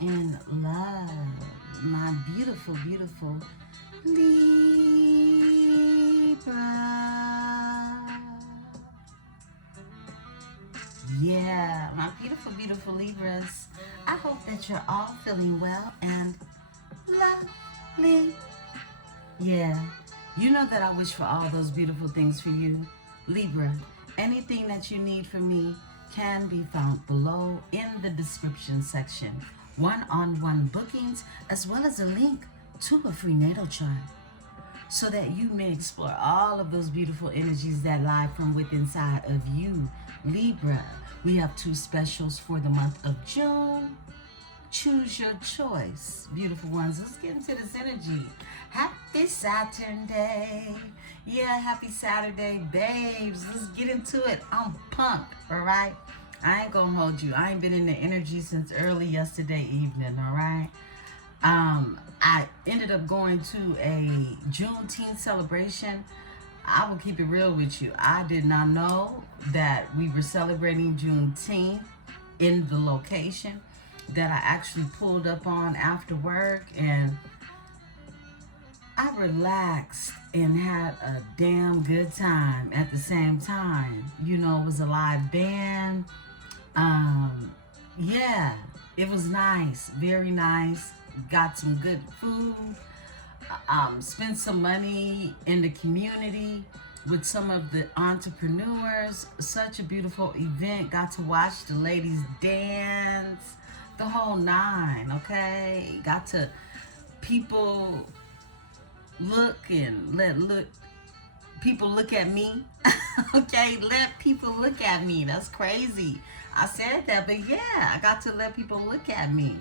in love, my beautiful, beautiful Libra. Yeah, my beautiful, beautiful Libras. I hope that you're all feeling well and lovely. Yeah, you know that I wish for all those beautiful things for you. Libra, anything that you need from me can be found below in the description section. One-on-one bookings, as well as a link to a free natal chart, so that you may explore all of those beautiful energies that lie from within inside of you. Libra, we have two specials for the month of June. Choose your choice, beautiful ones. Let's get into this energy. Happy Saturday. Yeah, happy Saturday, babes. Let's get into it. I'm pumped, all right? I ain't gonna hold you. I ain't been in the energy since early yesterday evening, all right? I ended up going to a Juneteenth celebration. I will keep it real with you. I did not know that we were celebrating Juneteenth in the location that I actually pulled up on after work, and I relaxed and had a damn good time at the same time. You know, it was a live band. Um, yeah, it was nice, very nice. Got some good food. Spent some money in the community with some of the entrepreneurs. Such a beautiful event. Got to watch the ladies dance, the whole nine. Okay, got to people look and let look people look at me. Okay, let people look at me. That's crazy. I said that, but yeah, I got to let people look at me.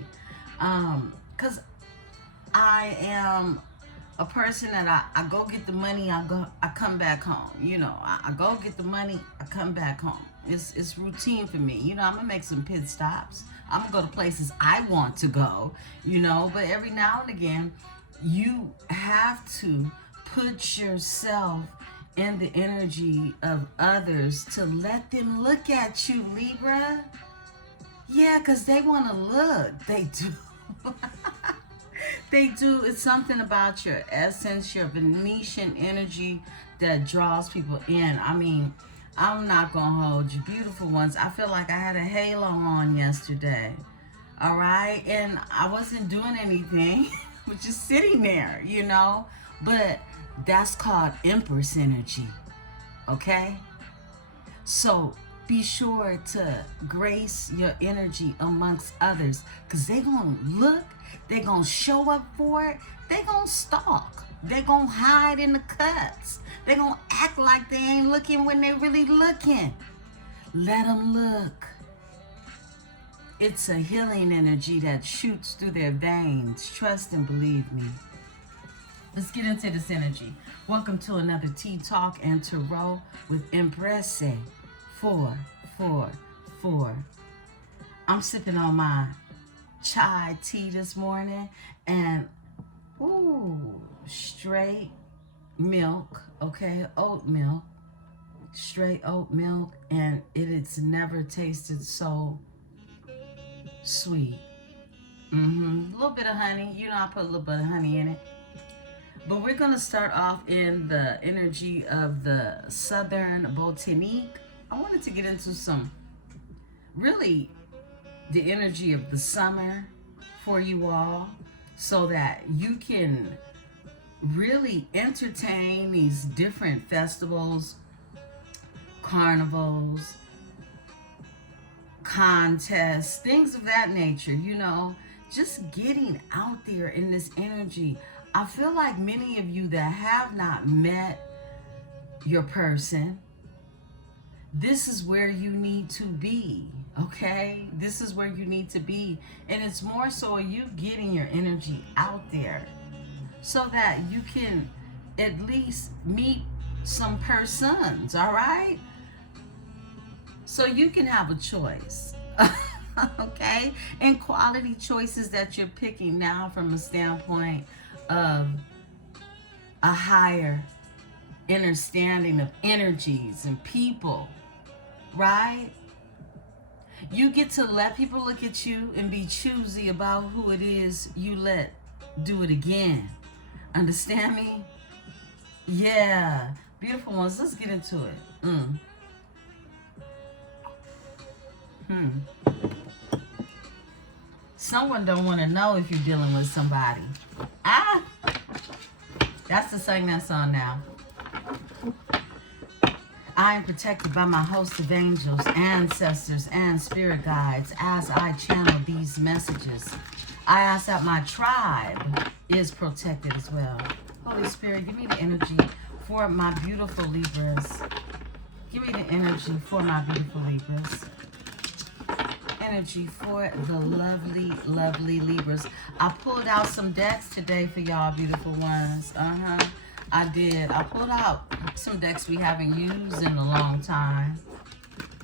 Cause I am a person that I go get the money, I come back home. You know, I go get the money, I come back home. It's routine for me. You know, I'm gonna make some pit stops. I'm gonna go to places I want to go, you know, but every now and again you have to put yourself in the energy of others to let them look at you, Libra. Yeah, because they want to look. They do. They do. It's something about your essence, your Venetian energy that draws people in. I mean, I'm not going to hold you, beautiful ones. I feel like I had a halo on yesterday. All right. And I wasn't doing anything, I was just sitting there, you know. But that's called Empress energy. Okay. So be sure to grace your energy amongst others, because they're going to look, they're going to show up for it, they're going to stalk, they're going to hide in the cuts, they're going to act like they ain't looking when they really looking. Let them look. It's a healing energy that shoots through their veins. Trust and believe me. Let's get into this energy. Welcome to another Tea Talk and Tarot with Empresse 444. I'm sipping on my chai tea this morning, and ooh, straight milk, okay, oat milk, straight oat milk, and it's never tasted so sweet. A little bit of honey, you know, I put a little bit of honey in it. But we're going to start off in the energy of the Southern Botanique. I wanted to get into some, really, the energy of the summer for you all, so that you can really entertain these different festivals, carnivals, contests, things of that nature, you know, just getting out there in this energy. I feel like many of you that have not met your person, this is where you need to be, okay? This is where you need to be. And it's more so you getting your energy out there so that you can at least meet some persons, all right? So you can have a choice. Okay? And quality choices that you're picking now from a standpoint of a higher understanding of energies and people, right? You get to let people look at you and be choosy about who it is you let do it again. Understand me? Yeah. Beautiful ones, let's get into it. Someone don't want to know if you're dealing with somebody. Ah! That's the song that's on now. I am protected by my host of angels, ancestors, and spirit guides as I channel these messages. I ask that my tribe is protected as well. Holy Spirit, give me the energy for my beautiful Libras. Give me the energy for my beautiful Libras. Energy for the lovely, lovely Libras. I pulled out some decks today for y'all beautiful ones. I did. I pulled out some decks we haven't used in a long time.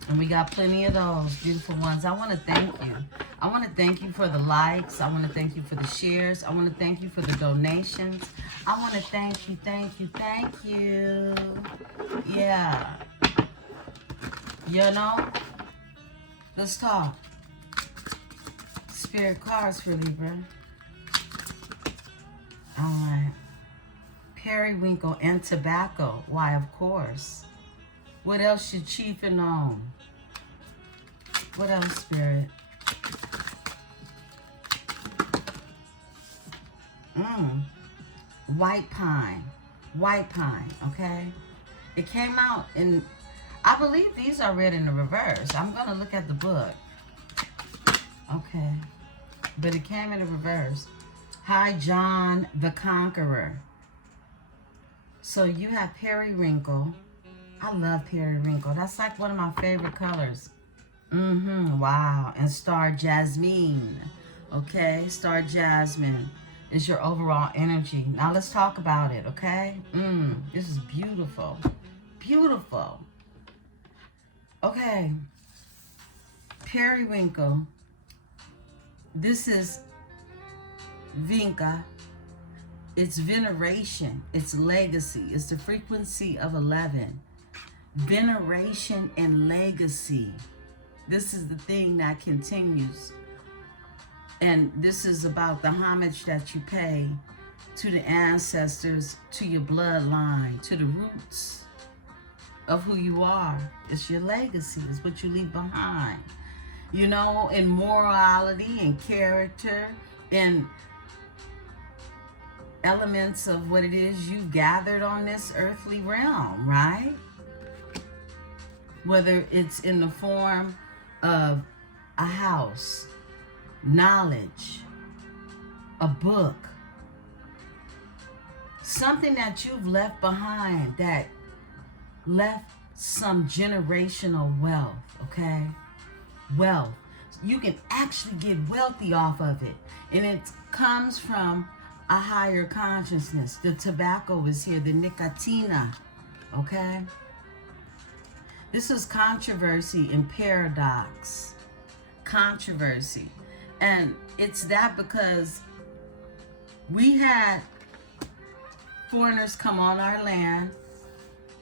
And we got plenty of those beautiful ones. I want to thank you. I want to thank you for the likes. I want to thank you for the shares. I want to thank you for the donations. I want to thank you, thank you, thank you. Yeah. You know? Let's talk. Spirit cards for Libra. All right. Periwinkle and tobacco. Why, of course. What else should chiefing on? What else, Spirit? White pine. White pine, okay? It came out in, I believe these are read in the reverse. I'm going to look at the book. Okay. But it came in the reverse. Hi, John the Conqueror. So you have periwinkle. I love periwinkle. That's like one of my favorite colors. Wow. And star jasmine. Okay. Star jasmine is your overall energy. Now let's talk about it. Okay. This is beautiful. Beautiful. Okay. Periwinkle. This is Vinca. It's veneration. It's legacy. It's the frequency of 11. Veneration and legacy. This is the thing that continues. And this is about the homage that you pay to the ancestors, to your bloodline, to the roots of who you are. It's your legacy. It's what you leave behind. You know, in morality and character and elements of what it is you gathered on this earthly realm, right? Whether it's in the form of a house, knowledge, a book, something that you've left behind that left some generational wealth, okay? Wealth. You can actually get wealthy off of it. And it comes from a higher consciousness. The tobacco is here, the nicotina, okay? This is controversy and paradox. Controversy. And it's that because we had foreigners come on our land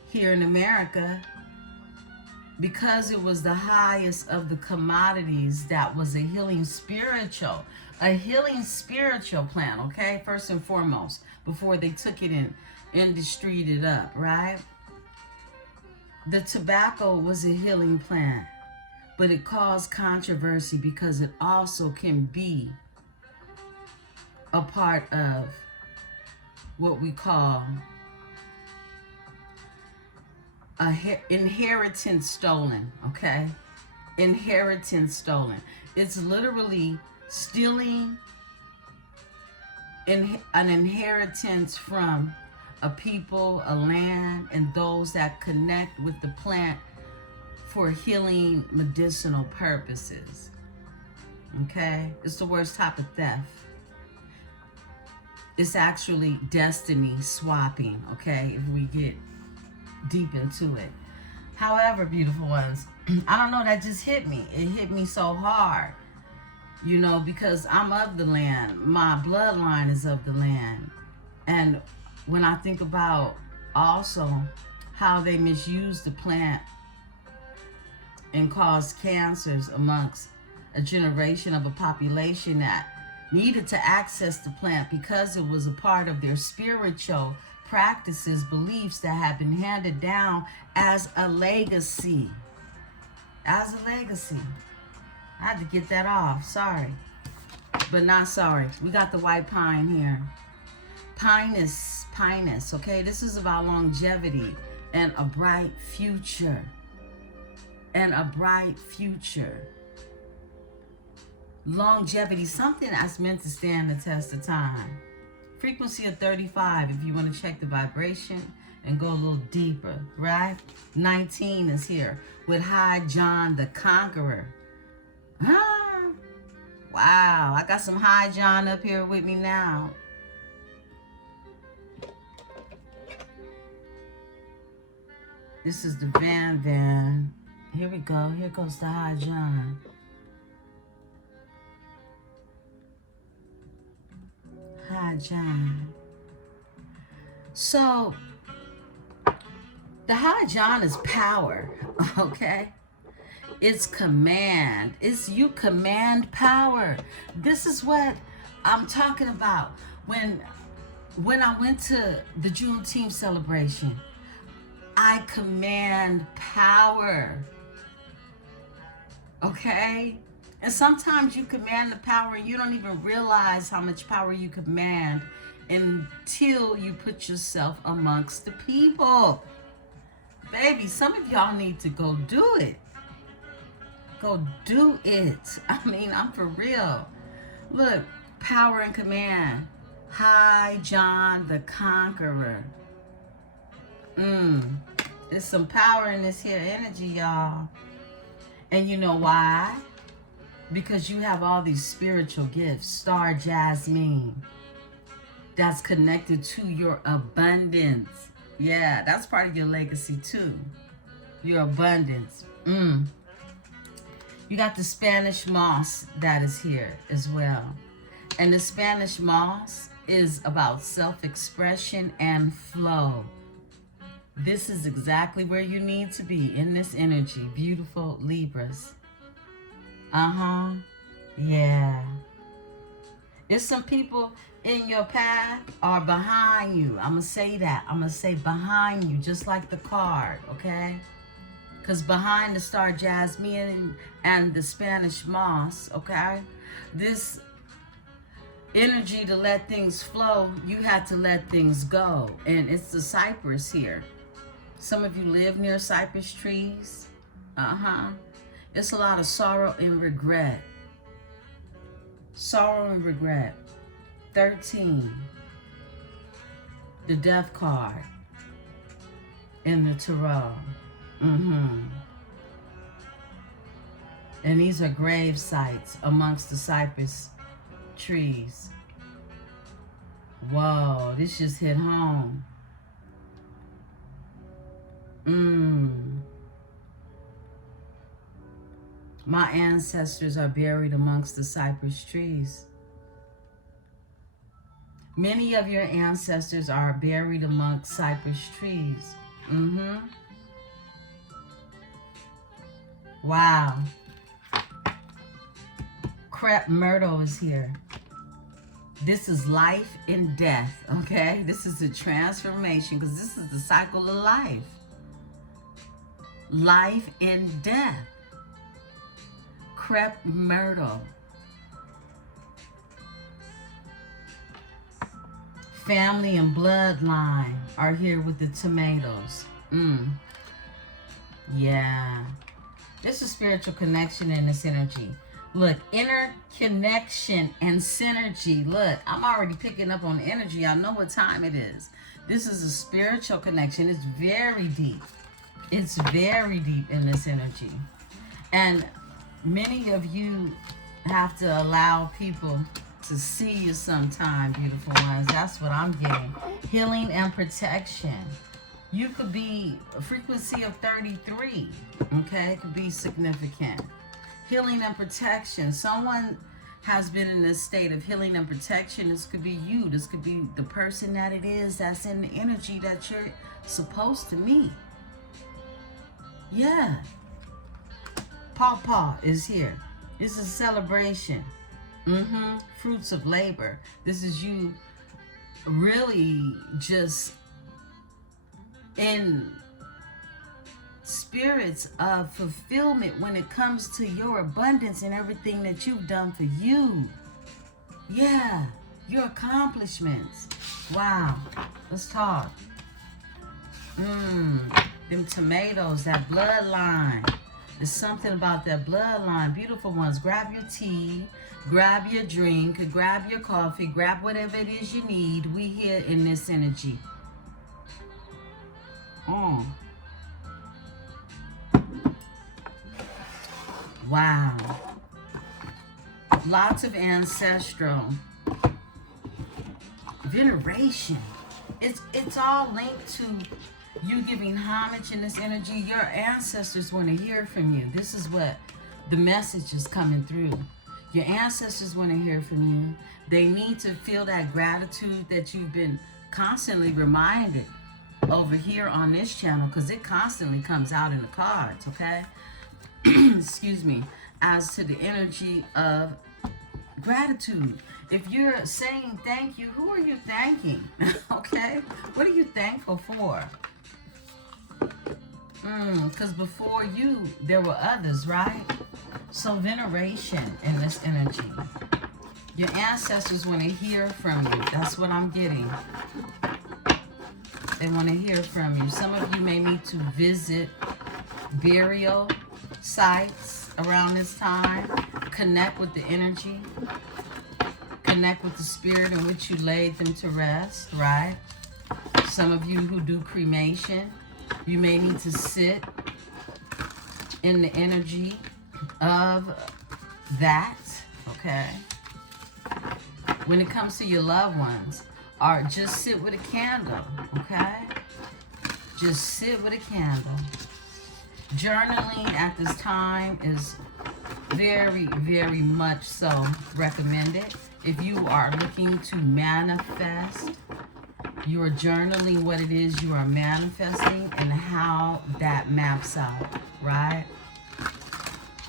here in America because it was the highest of the commodities that was a healing spiritual plant, okay? First and foremost, before they took it and industried it up, right? The tobacco was a healing plant, but it caused controversy because it also can be a part of what we call inheritance stolen, okay? Inheritance stolen. It's literally stealing an inheritance from a people, a land, and those that connect with the plant for healing medicinal purposes, okay? It's the worst type of theft. It's actually destiny swapping, okay, if we get deep into it. However, beautiful ones, I don't know, that just hit me. It hit me so hard, you know, because I'm of the land. My bloodline is of the land. And when I think about also how they misuse the plant and caused cancers amongst a generation of a population that needed to access the plant because it was a part of their spiritual practices, beliefs that had been handed down as a legacy. As a legacy. I had to get that off. Sorry. But not sorry. We got the white pine here. Pinus, okay? This is about longevity and a bright future. And a bright future. Longevity, something that's meant to stand the test of time. Frequency of 35 if you want to check the vibration and go a little deeper, right? 19 is here with High John the Conqueror. Wow, I got some High John up here with me now. This is the Van. Here we go. Here goes the High John. High John. So, the High John is power, okay? It's command. It's you command power. This is what I'm talking about. When I went to the Juneteenth celebration, I command power. Okay? And sometimes you command the power and you don't even realize how much power you command until you put yourself amongst the people. Baby, some of y'all need to go do it. Go do it. I mean, I'm for real. Look, power and command. High John the Conqueror. There's some power in this here energy, y'all. And you know why? Because you have all these spiritual gifts. Star Jasmine. That's connected to your abundance. Yeah, that's part of your legacy too. Your abundance. You got the Spanish moss that is here as well. And the Spanish moss is about self-expression and flow. This is exactly where you need to be in this energy. Beautiful Libras. Yeah. There's some people in your path are behind you. I'm going to say that. I'm going to say behind you, just like the card, okay? Because behind the Star Jasmine and the Spanish moss, okay? This energy to let things flow, you had to let things go. And it's the cypress here. Some of you live near cypress trees. It's a lot of sorrow and regret. Sorrow and regret. 13. The Death card in the Tarot. And these are grave sites amongst the cypress trees. Whoa, this just hit home. My ancestors are buried amongst the cypress trees. Many of your ancestors are buried amongst cypress trees. Wow. Crep Myrtle is here. This is life and death, okay? This is a transformation because this is the cycle of life. Life and death. Crep Myrtle. Family and bloodline are here with the tomatoes. Yeah. There's a spiritual connection in this energy. Look, inner connection and synergy. Look, I'm already picking up on energy. I know what time it is. This is a spiritual connection. It's very deep. It's very deep in this energy. And many of you have to allow people to see you sometime, beautiful ones. That's what I'm getting. Healing and protection. You could be a frequency of 33, okay? It could be significant. Healing and protection. Someone has been in this state of healing and protection. This could be you. This could be the person that it is that's in the energy that you're supposed to meet. Yeah. Pawpaw is here. This is a celebration. Fruits of labor. This is you really just in spirits of fulfillment when it comes to your abundance and everything that you've done for you. Yeah, your accomplishments. Wow. Let's talk. Them tomatoes, that bloodline. There's something about that bloodline. Beautiful ones. Grab your tea, grab your drink, grab your coffee, grab whatever it is you need. We here in this energy. Wow. Lots of ancestral veneration. It's all linked to you giving homage in this energy. Your ancestors want to hear from you. This is what the message is coming through. Your ancestors want to hear from you. They need to feel that gratitude that you've been constantly reminded over here on this channel, because it constantly comes out in the cards, okay? Excuse me. As to the energy of gratitude. If you're saying thank you, who are you thanking? Okay? What are you thankful for? Because before you, there were others, right? So veneration in this energy. Your ancestors want to hear from you. That's what I'm getting. They want to hear from you. Some of you may need to visit burial sites around this time. Connect with the energy. Connect with the spirit in which you laid them to rest, right? Some of you who do cremation, you may need to sit in the energy of that, okay? When it comes to your loved ones, or just sit with a candle, okay? Just sit with a candle. Journaling at this time is very, very much so recommended. If you are looking to manifest, you are journaling what it is you are manifesting and how that maps out, right?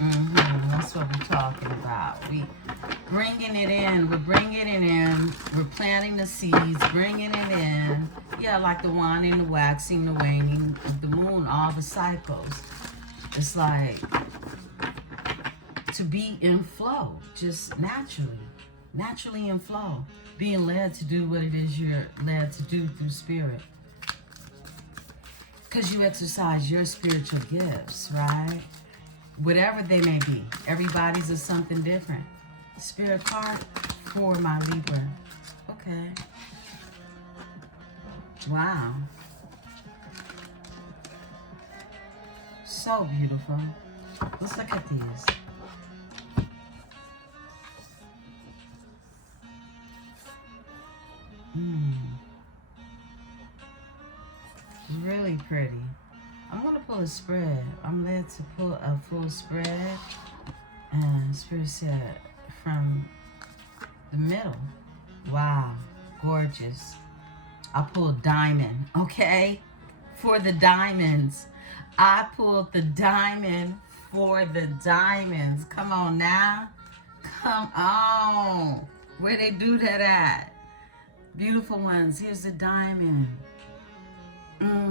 That's what we're talking about. We bringing it in. We're bringing it in. We're planting the seeds, bringing it in. Yeah, like the winding, the waxing, the waning of the moon, all the cycles. It's like to be in flow, just naturally in flow, being led to do what it is you're led to do through spirit. Because you exercise your spiritual gifts, right? Whatever they may be. Everybody's is something different. Spirit card for my Libra. Okay. Wow. So beautiful. Let's look at these. Really pretty. I'm going to pull a spread. I'm led to pull a full spread. And Spirit said from the middle. Wow. Gorgeous. I pulled diamond. Okay? For the diamonds. I pulled the diamond for the diamonds. Come on now. Come on. Where they do that at? Beautiful ones. Here's the diamond.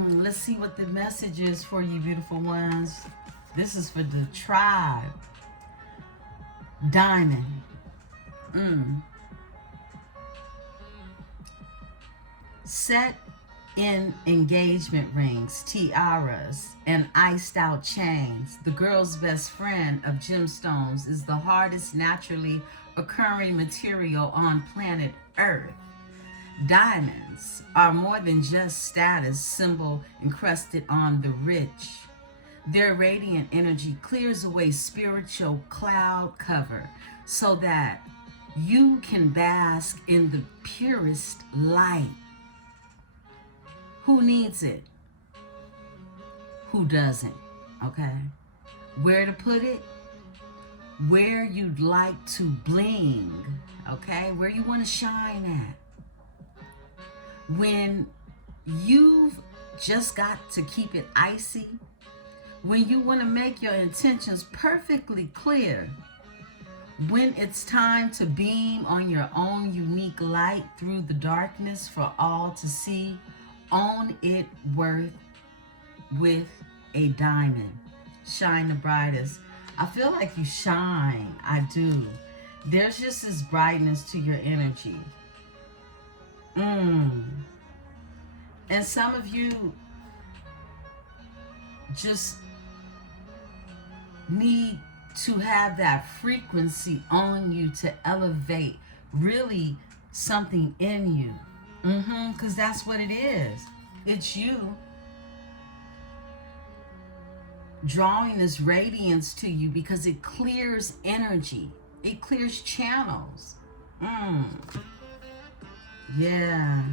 Let's see what the message is for you, beautiful ones. This is for the tribe. Diamond. Set in engagement rings, tiaras, and iced out chains. The girl's best friend of gemstones is the hardest naturally occurring material on planet Earth. Diamonds are more than just status symbol encrusted on the rich. Their radiant energy clears away spiritual cloud cover so that you can bask in the purest light. Who needs it? Who doesn't? Okay. Where to put it? Where you'd like to bling. Okay. Where you want to shine at. When you've just got to keep it icy, When you want to make your intentions perfectly clear, when it's time to beam on your own unique light through the darkness for all to see, own it worth with a diamond. Shine the brightest. I feel like you shine. I do. There's just this brightness to your energy. And some of you just need to have that frequency on you to elevate really something in you. Because that's what it is. It's you drawing this radiance to you because it clears energy. It clears channels. Yeah.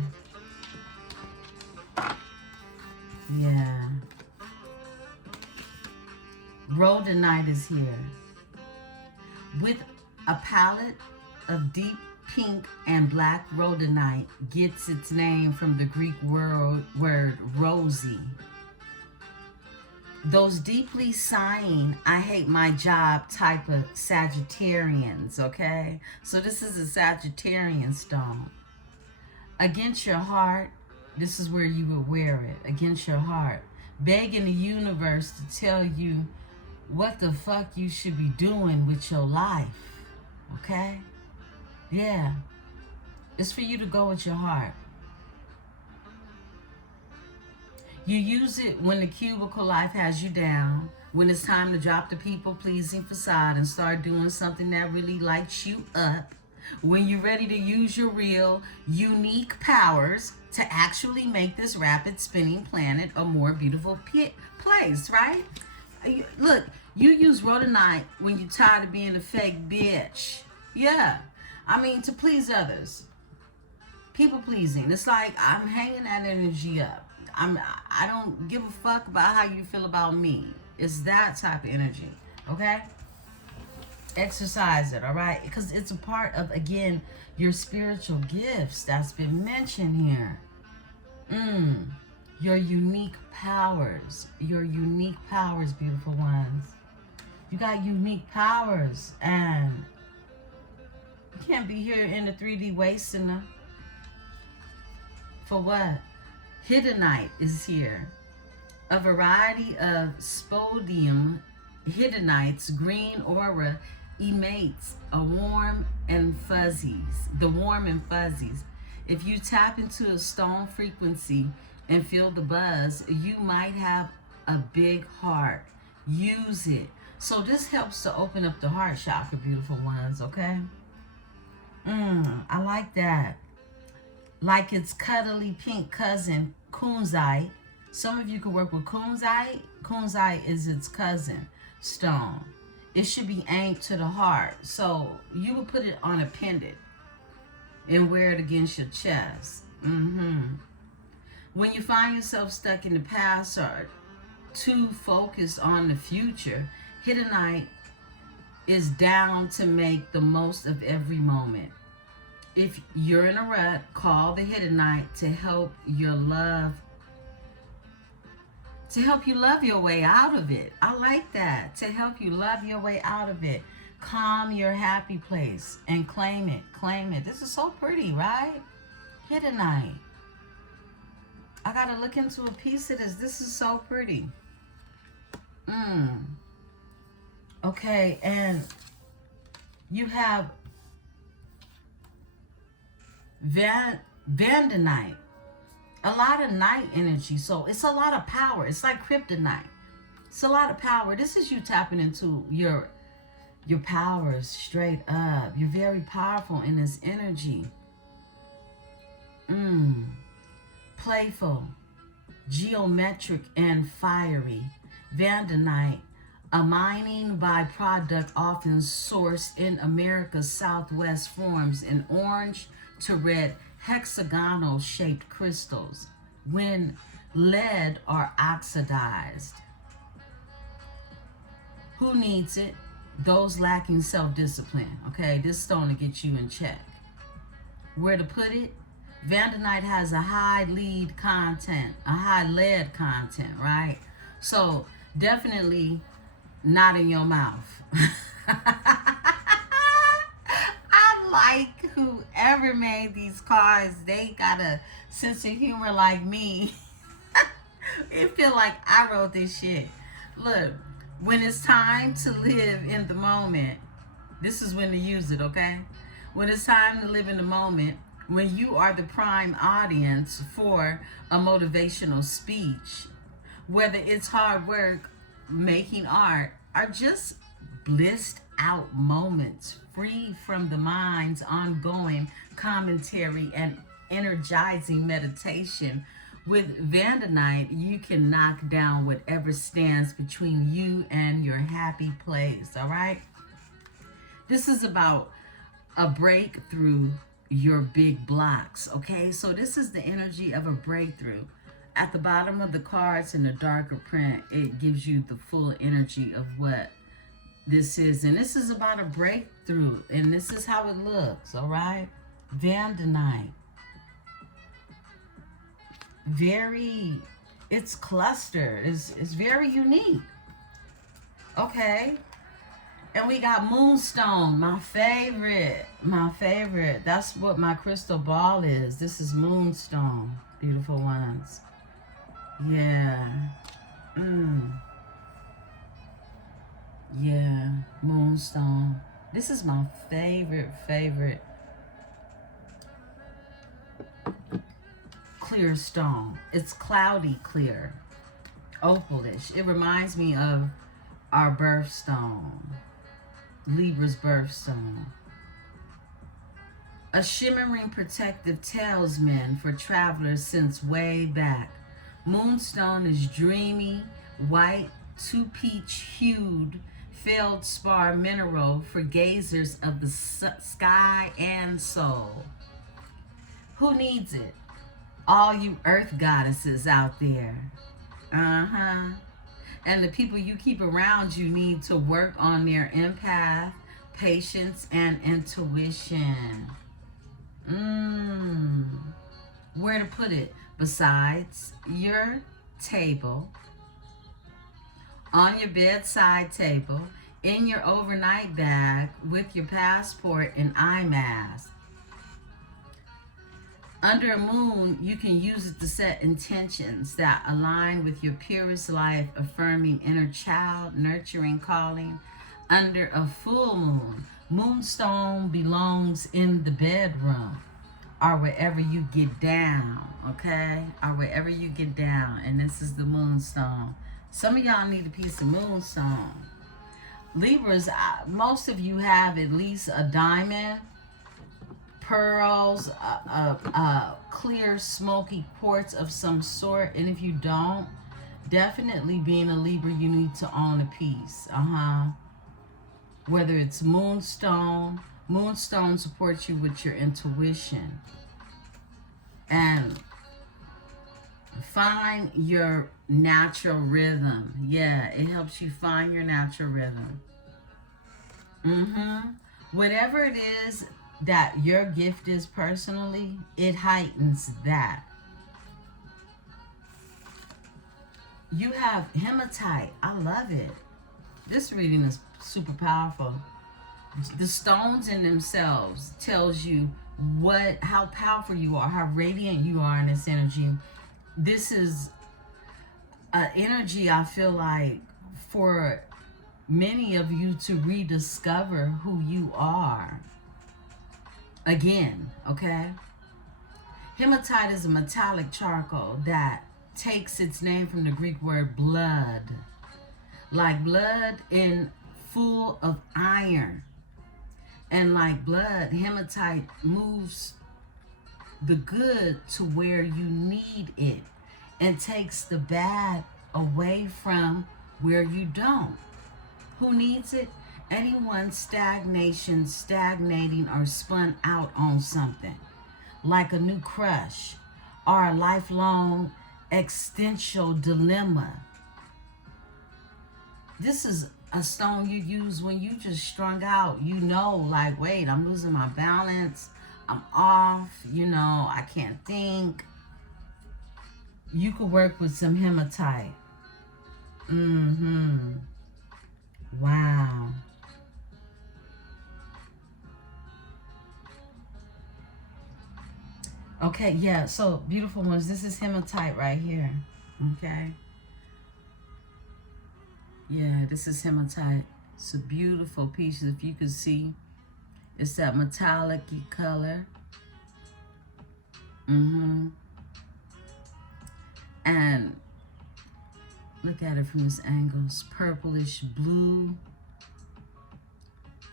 Yeah. Rhodonite is here. With a palette of deep pink and black, rhodonite gets its name from the Greek word rosy. Those deeply sighing, I hate my job type of Sagittarians, okay? So this is a Sagittarian stone. Against your heart, this is where you would wear it. Against your heart. Begging the universe to tell you what the fuck you should be doing with your life. Okay? Yeah. It's for you to go with your heart. You use it when the cubicle life has you down, when it's time to drop the people-pleasing facade and start doing something that really lights you up, when you're ready to use your real, unique powers to actually make this rapid spinning planet a more beautiful place, right? Look, you use rhodonite when you're tired of being a fake bitch. Yeah. I mean, to please others. People pleasing. It's like I'm hanging that energy up. I don't give a fuck about how you feel about me. It's that type of energy. Okay? Exercise it, all right? Because it's a part of, again, your spiritual gifts that's been mentioned here. Your unique powers. Your unique powers, beautiful ones. You got unique powers, and you can't be here in the 3D wasting them. For what? Hiddenite is here. A variety of spodum hiddenite's green aura emits a warm and fuzzies. The warm and fuzzies. If you tap into a stone frequency and feel the buzz, you might have a big heart. Use it. So this helps to open up the heart chakra, beautiful ones, okay? I like that. Like its cuddly pink cousin, kunzite. Some of you could work with kunzite. Kunzite is its cousin stone. It should be aimed to the heart. So you would put it on a pendant and wear it against your chest. When you find yourself stuck in the past or too focused on the future, hiddenite is down to make the most of every moment. If you're in a rut, call the hiddenite to help you love your way out of it. I like that. To help you love your way out of it. Calm your happy place and claim it. Claim it. This is so pretty, right? Hiddenite. I gotta look into a piece of this. This is so pretty. Okay, and you have Vandanite. A lot of night energy. So it's a lot of power. It's like kryptonite. It's a lot of power. This is you tapping into your powers straight up. You're very powerful in this energy. Playful, geometric, and fiery. Vandanite, a mining byproduct often sourced in America's Southwest, forms in orange to red hexagonal shaped crystals when lead or oxidized. Who needs it? Those lacking self-discipline. Okay, this stone to get you in check. Where to put it? Vandanite has a high lead content, a high lead content, right? So Definitely not in your mouth. I like whoever made these cards. They got a sense of humor like me. It feel like I wrote this shit. Look, when it's time to live in the moment, this is when to use it, okay? When it's time to live in the moment, when you are the prime audience for a motivational speech, whether it's hard work, making art, or just blissed out moments free from the mind's ongoing commentary and energizing meditation. With Vandanite, you can knock down whatever stands between you and your happy place, all right? This is about a breakthrough your big blocks, okay? So this is the energy of a breakthrough. At the bottom of the cards in the darker print, it gives you the full energy of what this is. And this is about a breakthrough. And this is how it looks, all right? Vandanite. It's clustered. It's very unique. Okay. And we got Moonstone, my favorite. My favorite. That's what my crystal ball is. This is Moonstone, beautiful ones. Yeah. Yeah, Moonstone. This is my favorite clear stone. It's cloudy clear, opalish. It reminds me of our birthstone, Libra's birthstone. A shimmering protective talisman for travelers since way back. Moonstone is dreamy, white, two-peach-hued feldspar mineral for gazers of the sky and soul. Who needs it? All you earth goddesses out there. And the people you keep around you need to work on their empath, patience, and intuition. Where to put it? Besides your table, on your bedside table, in your overnight bag, with your passport and eye mask. Under a moon, you can use it to set intentions that align with your purest life, affirming inner child, nurturing calling. Under a full moon, Moonstone belongs in the bedroom or wherever you get down, okay? Or wherever you get down. And this is the Moonstone. Some of y'all need a piece of Moonstone. Libras, most of you have at least a diamond, pearls, clear smoky quartz of some sort. And if you don't, definitely being a Libra, you need to own a piece. Whether it's Moonstone supports you with your intuition. And find your natural rhythm. Yeah, it helps you find your natural rhythm. Whatever it is that your gift is personally, it heightens that. You have hematite. I love it. This reading is super powerful. The stones in themselves tells you how powerful you are, how radiant you are in this energy. This is an energy I feel like for many of you to rediscover who you are again, okay? Hematite is a metallic charcoal that takes its name from the Greek word blood. Like blood in full of iron. And like blood, hematite moves the good to where you need it and takes the bad away from where you don't. Who needs it? Anyone stagnating or spun out on something, like a new crush or a lifelong existential dilemma. This is a stone you use when you just strung out. You know, like, wait, I'm losing my balance. I'm off. You know, I can't think. You could work with some hematite. Mm-hmm. Wow. Okay, yeah, so beautiful ones. This is hematite right here. Okay. Yeah, this is hematite. It's a beautiful piece. If you can see, it's that metallic-y color. Mm-hmm. And look at it from this angle. It's purplish blue.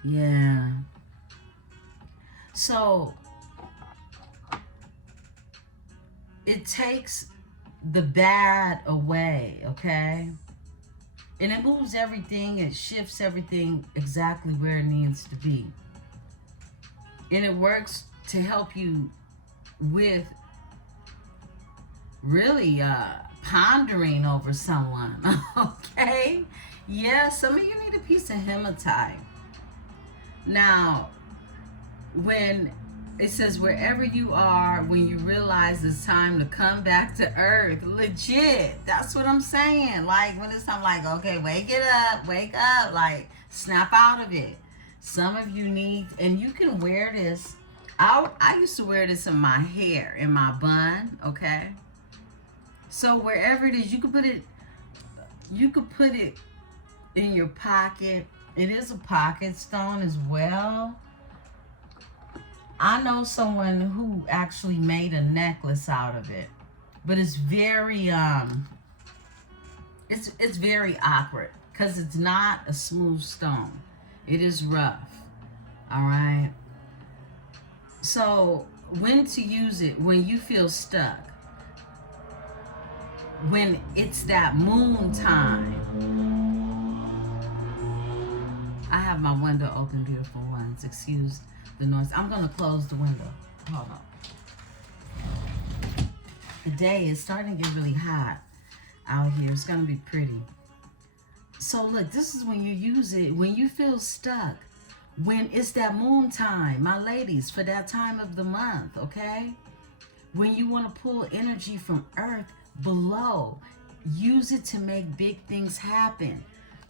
Yeah. So it takes the bad away, okay? And it moves everything, it shifts everything exactly where it needs to be. And it works to help you with really pondering over someone, okay? Yeah, some of you need a piece of hematite. Now, when it says wherever you are, when you realize it's time to come back to earth, legit, that's what I'm saying. Like when it's time, like, okay, wake up, like snap out of it. Some of you need, and you can wear this. I used to wear this in my hair, in my bun, okay? So wherever it is, you could put it in your pocket. It is a pocket stone as well. I know someone who actually made a necklace out of it, but it's very it's very awkward because it's not a smooth stone. It is rough. All right. So when to use it? When you feel stuck. When it's that moon time. I have my window open, beautiful ones. Excuse the noise. I'm gonna close the window. Hold on. The day is starting to get really hot out here. It's gonna be pretty. So look, this is when you use it, when you feel stuck, when it's that moon time, my ladies, for that time of the month, okay? When you want to pull energy from earth below, use it to make big things happen.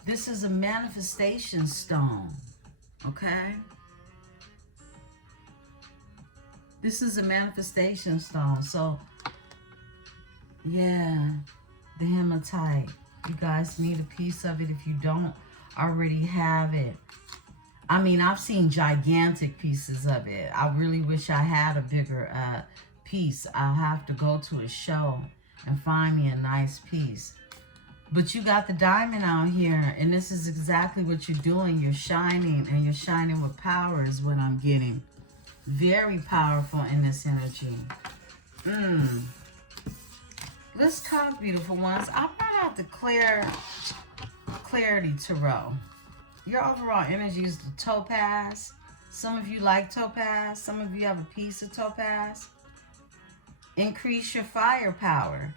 This is a manifestation stone, okay? This is a manifestation stone. So, yeah, the hematite. You guys need a piece of it if you don't already have it. I mean, I've seen gigantic pieces of it. I really wish I had a bigger piece. I'll have to go to a show and find me a nice piece. But you got the diamond out here, and this is exactly what you're doing. You're shining, and you're shining with power is what I'm getting. Very powerful in this energy. Let's talk, beautiful ones. I brought out the Clarity Tarot. Your overall energy is the topaz. Some of you like topaz. Some of you have a piece of topaz. Increase your firepower.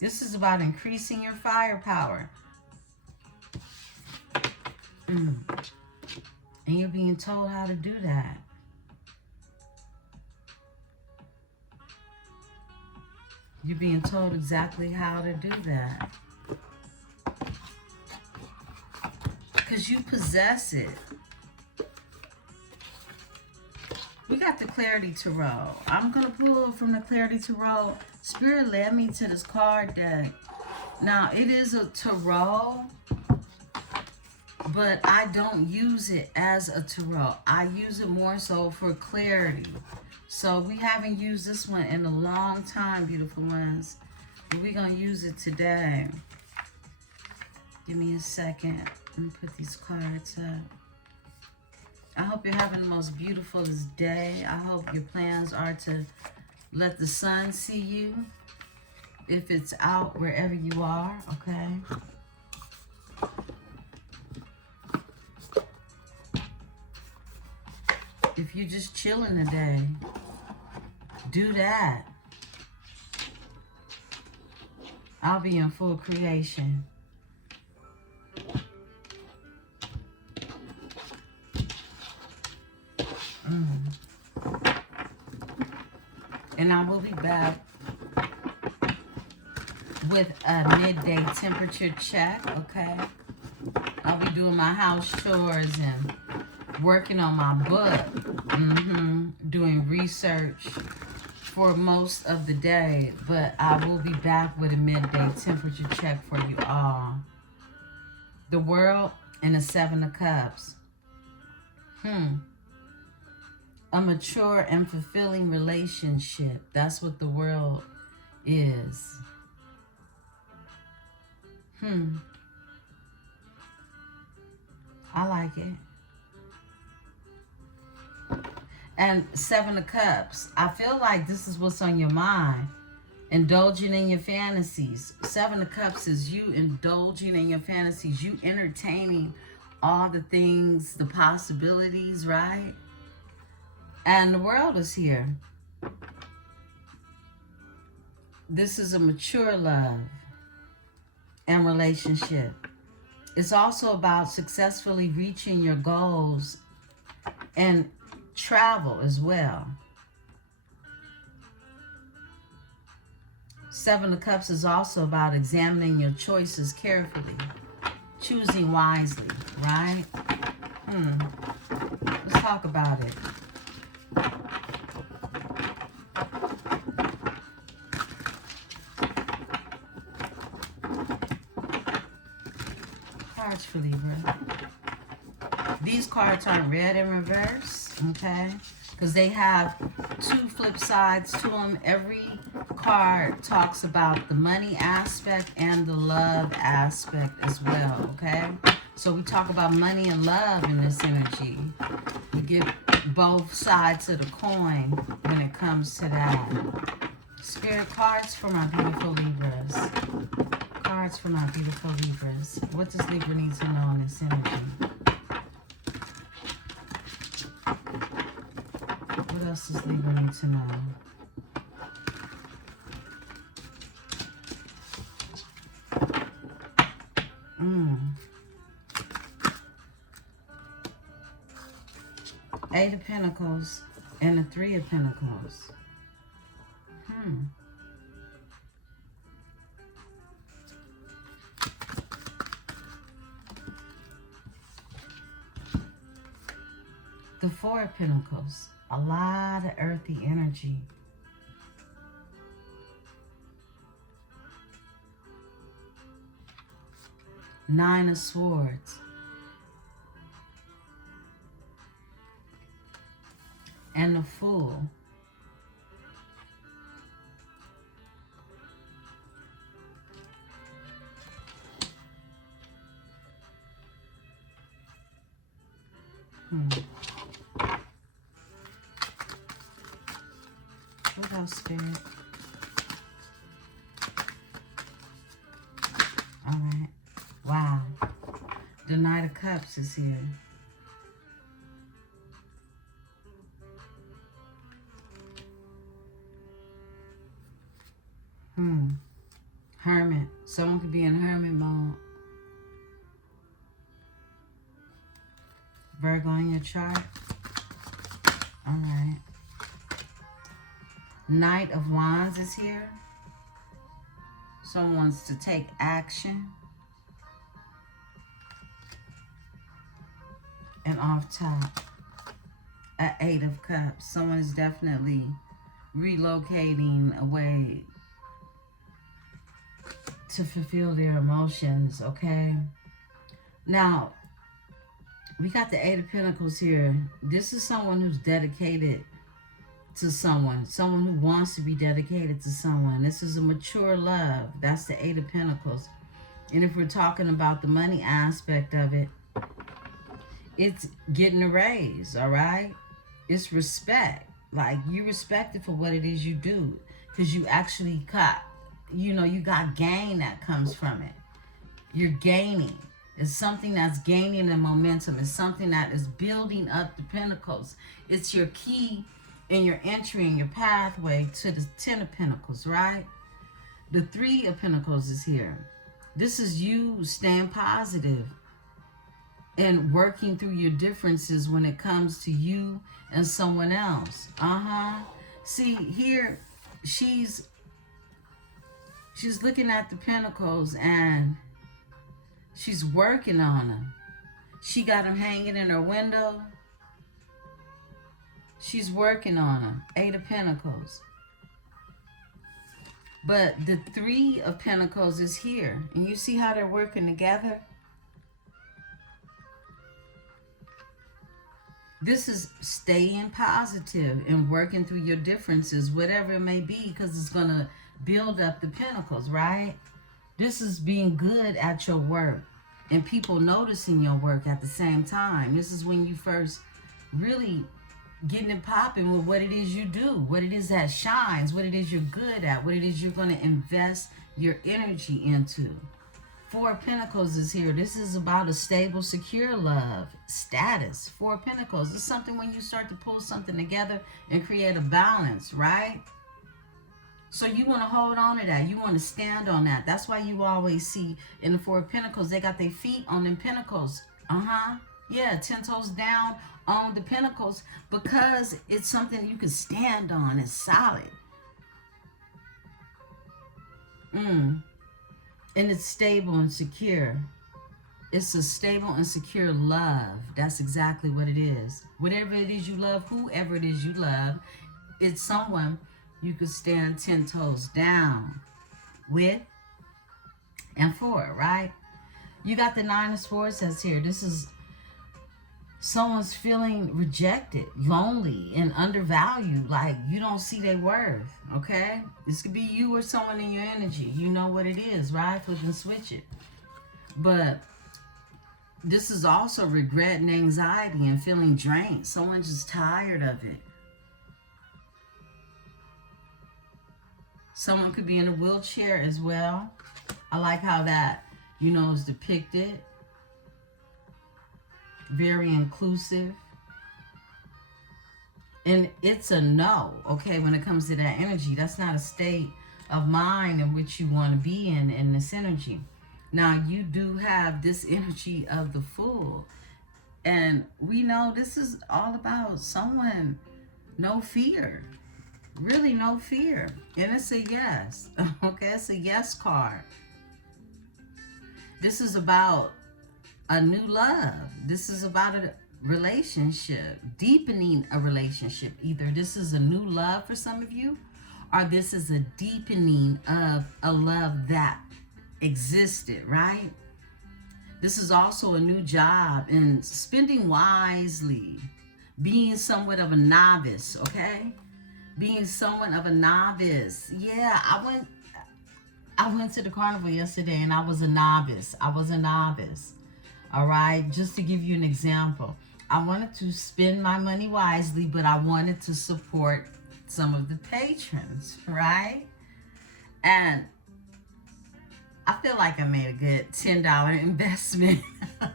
This is about increasing your firepower. And you're being told how to do that. You're being told exactly how to do that. Because you possess it. We got the Clarity Tarot. I'm going to pull from the Clarity Tarot. Spirit led me to this card deck. Now, it is a tarot, but I don't use it as a tarot. I use it more so for clarity. So we haven't used this one in a long time, beautiful ones. But we're going to use it today. Give me a second. Let me put these cards up. I hope you're having the most beautiful day. I hope your plans are to let the sun see you. If it's out wherever you are, okay? If you're just chilling today, do that. I'll be in full creation. And I will be back with a midday temperature check, okay? I'll be doing my house chores and working on my book, doing research for most of the day, but I will be back with a midday temperature check for you all. The World and the Seven of Cups. A mature and fulfilling relationship. That's what the World is. I like it. And Seven of Cups. I feel like this is what's on your mind. Indulging in your fantasies. Seven of Cups is you indulging in your fantasies. You entertaining all the things, the possibilities, right? And the World is here. This is a mature love and relationship. It's also about successfully reaching your goals and travel as well. Seven of Cups is also about examining your choices carefully, choosing wisely, right? Let's talk about it. Cards for Libra. These cards aren't read in reverse, okay? Because they have two flip sides to them. Every card talks about the money aspect and the love aspect as well, okay? So we talk about money and love in this energy. We get both sides of the coin when it comes to that. Spirit cards for my beautiful Libras. Cards for my beautiful Libras. What does Libra need to know in this energy? What else does Libra need to know? Eight of Pentacles and the Three of Pentacles. The Four of Pentacles. A lot of earthy energy. Nine of Swords. And the Fool. What else, Spirit? All right. Wow. The Knight of Cups is here. Hermit. Someone could be in hermit mode. Virgo in your chart. All right. Knight of Wands is here. Someone wants to take action. And off top, an Eight of Cups. Someone is definitely relocating away to fulfill their emotions, okay? Now, we got the Eight of Pentacles here. This is someone who's dedicated to someone who wants to be dedicated to someone. This is a mature love. That's the Eight of Pentacles. And if we're talking about the money aspect of it, it's getting a raise, all right? It's respect. Like, you respect it for what it is you do, because you actually got, you got gain that comes from it. You're gaining. It's something that's gaining in momentum. It's something that is building up the pentacles. It's your key in your entry, in your pathway to the Ten of Pentacles, right? The Three of Pentacles is here. This is you staying positive and working through your differences when it comes to you and someone else. See, here, she's She's looking at the pentacles and she's working on them. She got them hanging in her window. She's working on them. 8 of Pentacles. But the 3 of Pentacles is here. And you see how they're working together? This is staying positive and working through your differences, whatever it may be, because it's going to build up the pentacles, right? This is being good at your work and people noticing your work at the same time. This is when you first really getting it popping with what it is you do, what it is that shines, what it is you're good at, what it is you're going to invest your energy into. 4 of Pentacles is here. This is about a stable, secure love status. 4 of Pentacles. It's something when you start to pull something together and create a balance, right? So you want to hold on to that. You want to stand on that. That's why you always see in the 4 of Pentacles, they got their feet on them pentacles. Yeah, 10 toes down on the pentacles, because it's something you can stand on. It's solid. And it's stable and secure. It's a stable and secure love. That's exactly what it is. Whatever it is you love, whoever it is you love, it's someone you could stand 10 toes down with and for, right? You got the 9 of Swords that's here. This is someone's feeling rejected, lonely, and undervalued. Like you don't see their worth, okay? This could be you or someone in your energy. You know what it is, right? Flip and switch it. But this is also regret and anxiety and feeling drained. Someone's just tired of it. Someone could be in a wheelchair as well. I like how that, is depicted. Very inclusive. And it's a no, okay, when it comes to that energy. That's not a state of mind in which you want to be in this energy. Now, you do have this energy of the Fool. And we know this is all about someone, no fear. Really no fear. And it's a yes. Okay, it's a yes card. This is about a new love. This is about a relationship, deepening a relationship. Either this is a new love for some of you, or this is a deepening of a love that existed, right? This is also a new job and spending wisely, being somewhat of a novice, okay? Being somewhat of a novice. Yeah, I went to the carnival yesterday and I was a novice. All right, just to give you an example, I wanted to spend my money wisely, but I wanted to support some of the patrons, right? And I feel like I made a good $10 investment,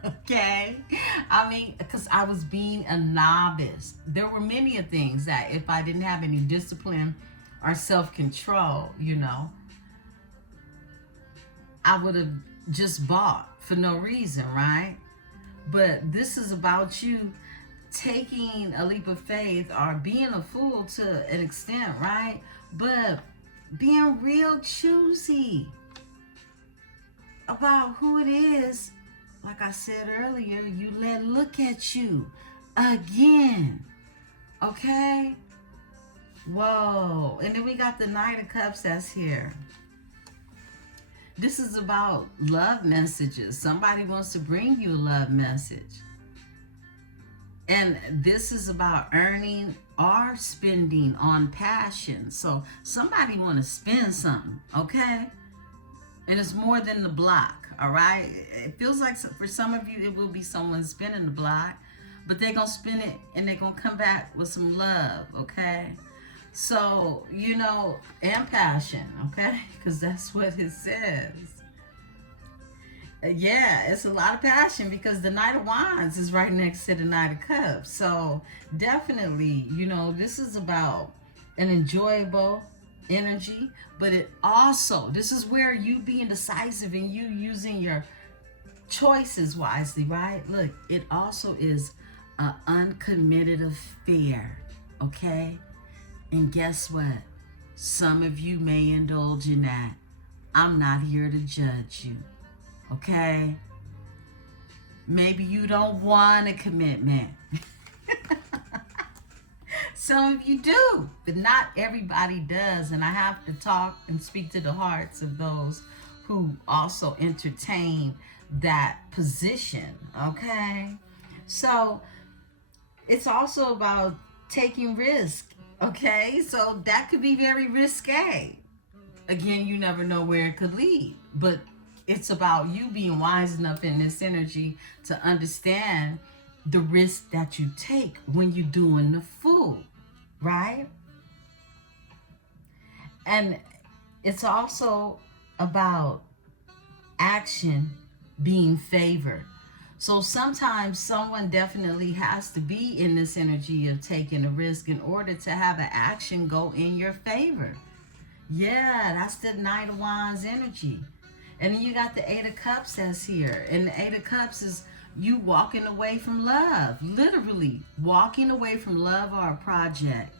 okay? I mean, because I was being a novice. There were many of things that if I didn't have any discipline or self-control, I would have just bought for no reason, right? But this is about you taking a leap of faith or being a fool to an extent, right? But being real choosy about who it is. Like I said earlier, you look at you again, okay? Whoa. And then we got the Knight of Cups that's here. This is about love messages. Somebody wants to bring you a love message. And this is about earning or spending on passion. So somebody want to spend something, okay? And it's more than the block, all right? It feels like for some of you, it will be someone spending the block, but they're going to spend it and they're going to come back with some love, okay? So, and passion, okay? Because that's what it says. Yeah, it's a lot of passion because the Knight of Wands is right next to the Knight of Cups. So, definitely, this is about an enjoyable energy, but it also, this is where you being decisive and you using your choices wisely, right? Look, it also is an uncommitted affair, okay? And guess what? Some of you may indulge in that I'm not here to judge you, okay? Maybe you don't want a commitment. Some of you do, but not everybody does. And I have to talk and speak to the hearts of those who also entertain that position, okay? So it's also about taking risk, okay? So that could be very risque. Again, you never know where it could lead, but it's about you being wise enough in this energy to understand the risk that you take when you're doing the fool, right? And it's also about action being favored. So sometimes someone definitely has to be in this energy of taking a risk in order to have an action go in your favor. Yeah, that's the Knight of Wands energy. And then you got the Eight of Cups that's here. And the Eight of Cups is you walking away from love. Literally walking away from love or a project.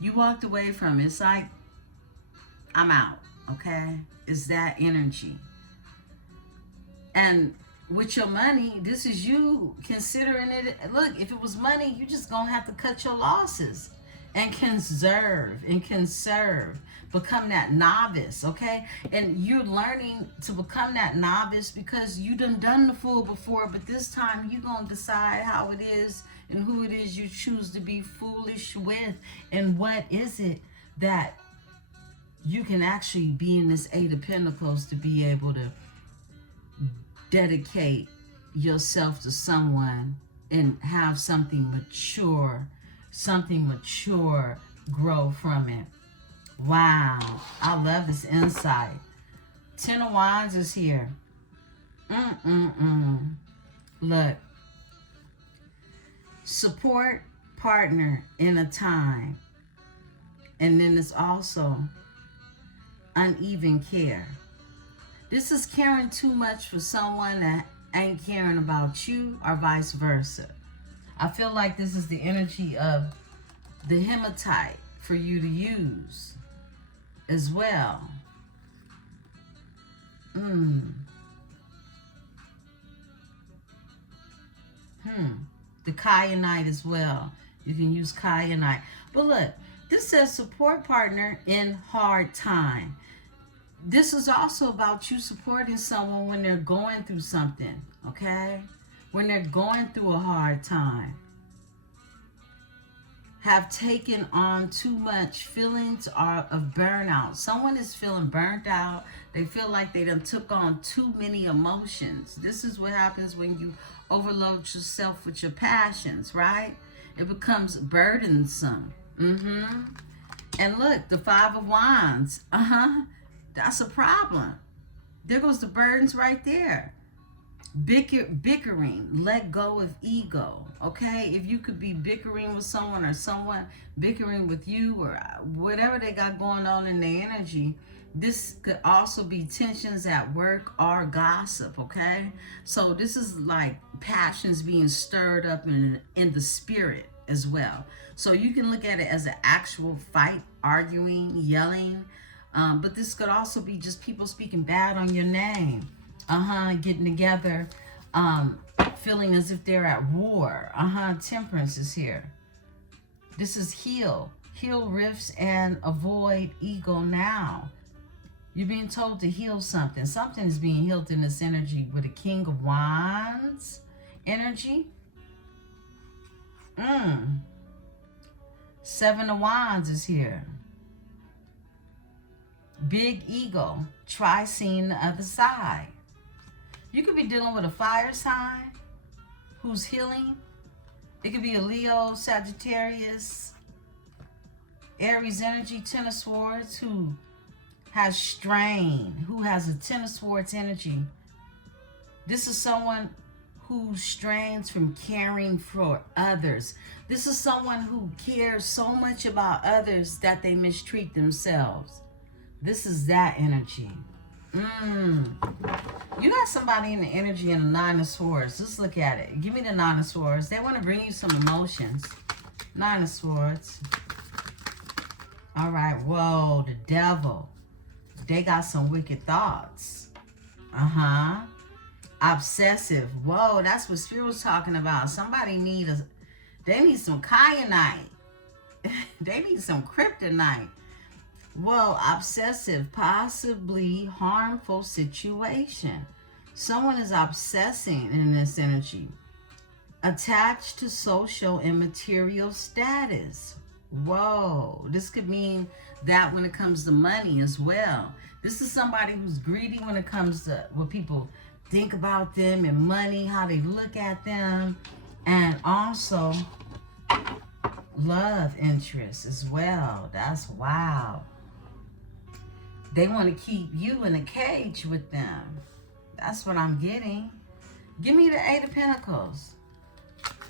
You walked away from it. It's like, I'm out, okay? It's that energy. And with your money, this is you considering it. Look, if it was money, you just gonna have to cut your losses and conserve and conserve. Become that novice, okay? And you're learning to become that novice because you done the fool before, but this time you're gonna decide how it is and who it is you choose to be foolish with, and what is it that you can actually be in this Eight of Pentacles to be able to dedicate yourself to someone and have something mature grow from it. Wow, I love this insight. Ten of Wands is here. Look, support partner in a time. And then it's also uneven care. This is caring too much for someone that ain't caring about you, or vice versa. I feel like this is the energy of the hematite for you to use as well. The kyanite as well. You can use kyanite. But look, this says support partner in hard time. This is also about you supporting someone when they're going through something, okay? When they're going through a hard time. Have taken on too much feelings of burnout. Someone is feeling burnt out. They feel like they done took on too many emotions. This is what happens when you overload yourself with your passions, right? It becomes burdensome. And look, the Five of Wands. That's a problem. There goes the burdens right there. Bickering, let go of ego, okay? If you could be bickering with someone, or someone bickering with you, or whatever they got going on in their energy, this could also be tensions at work or gossip, okay? So this is like passions being stirred up in the spirit as well. So you can look at it as an actual fight, arguing, yelling, but this could also be just people speaking bad on your name. Getting together, feeling as if they're at war. Temperance is here. This is heal rifts and avoid ego now. You're being told to heal something. Something is being healed in this energy with a King of Wands energy. Seven of Wands is here. Big ego. Try seeing the other side. You could be dealing with a fire sign who's healing. It could be a Leo, Sagittarius, Aries energy, Ten of Swords, who has strain, who has a Ten of Swords energy. This is someone who strains from caring for others. This is someone who cares so much about others that they mistreat themselves. This is that energy. You got somebody in the energy in the Nine of Swords. Let's look at it. Give me the Nine of Swords. They want to bring you some emotions. Nine of Swords. All right. Whoa, the Devil. they got some wicked thoughts. Obsessive. Whoa, that's what Spirit was talking about. Somebody they need some kyanite. They need some kryptonite. Whoa, obsessive, possibly harmful situation. Someone is obsessing in this energy. Attached to social and material status. Whoa, this could mean that when it comes to money as well. This is somebody who's greedy when it comes to what people think about them and money, how they look at them, and also love interest as well. That's wow. They want to keep you in a cage with them. That's what I'm getting. Give me the Eight of Pentacles.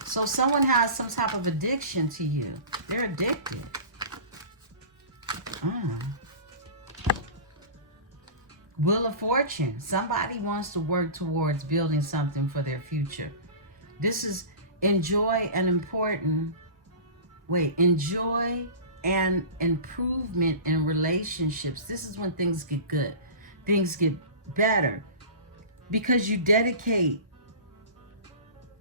So someone has some type of addiction to you. They're addicted. Wheel of Fortune. Somebody wants to work towards building something for their future. This is enjoy and improvement in relationships. This is when things get good. Things get better. Because you dedicate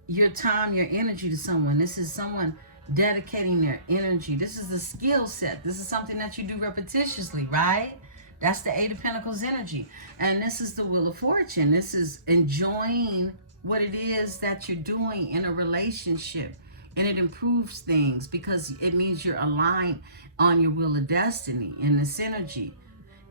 your time, your energy to someone. This is someone dedicating their energy. This is a skill set. This is something that you do repetitiously, right? That's the Eight of Pentacles energy. And this is the Wheel of Fortune. This is enjoying what it is that you're doing in a relationship. And it improves things because it means you're aligned on your wheel of destiny in this energy.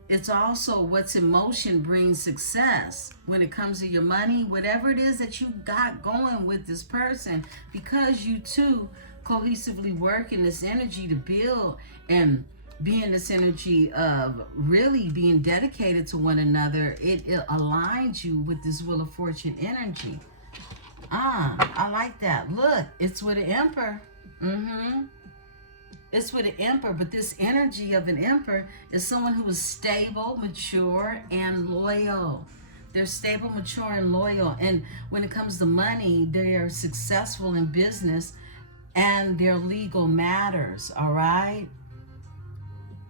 It's also what's in motion brings success when it comes to your money, whatever it is that you got going with this person, because you two cohesively work in this energy to build and be in this energy of really being dedicated to one another. It aligns you with this Wheel of Fortune energy. I like that. Look, it's with an Emperor. It's with an Emperor, but this energy of an Emperor is someone who is stable, mature, and loyal. They're stable, mature, and loyal. And when it comes to money, they are successful in business and their legal matters, all right?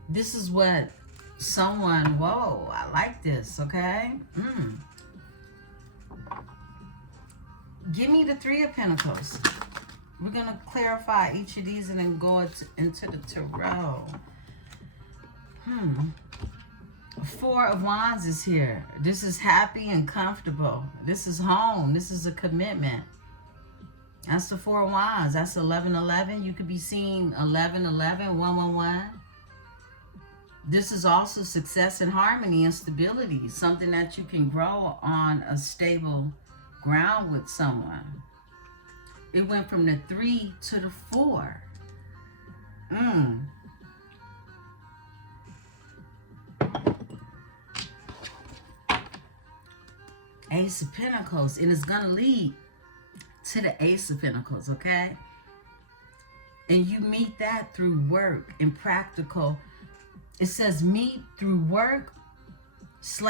This is what someone, whoa, I like this, okay? Give me the Three of Pentacles. We're going to clarify each of these and then go into the Tarot. Four of Wands is here. This is happy and comfortable. This is home. This is a commitment. That's the Four of Wands. That's 1111. You could be seeing 1111, 111. This is also success and harmony and stability. Something that you can grow on a stable ground with someone. It went from the 3 to the 4. Ace of Pentacles. And it's going to lead to the Ace of Pentacles, okay? And you meet that through work and practical. It says meet through work /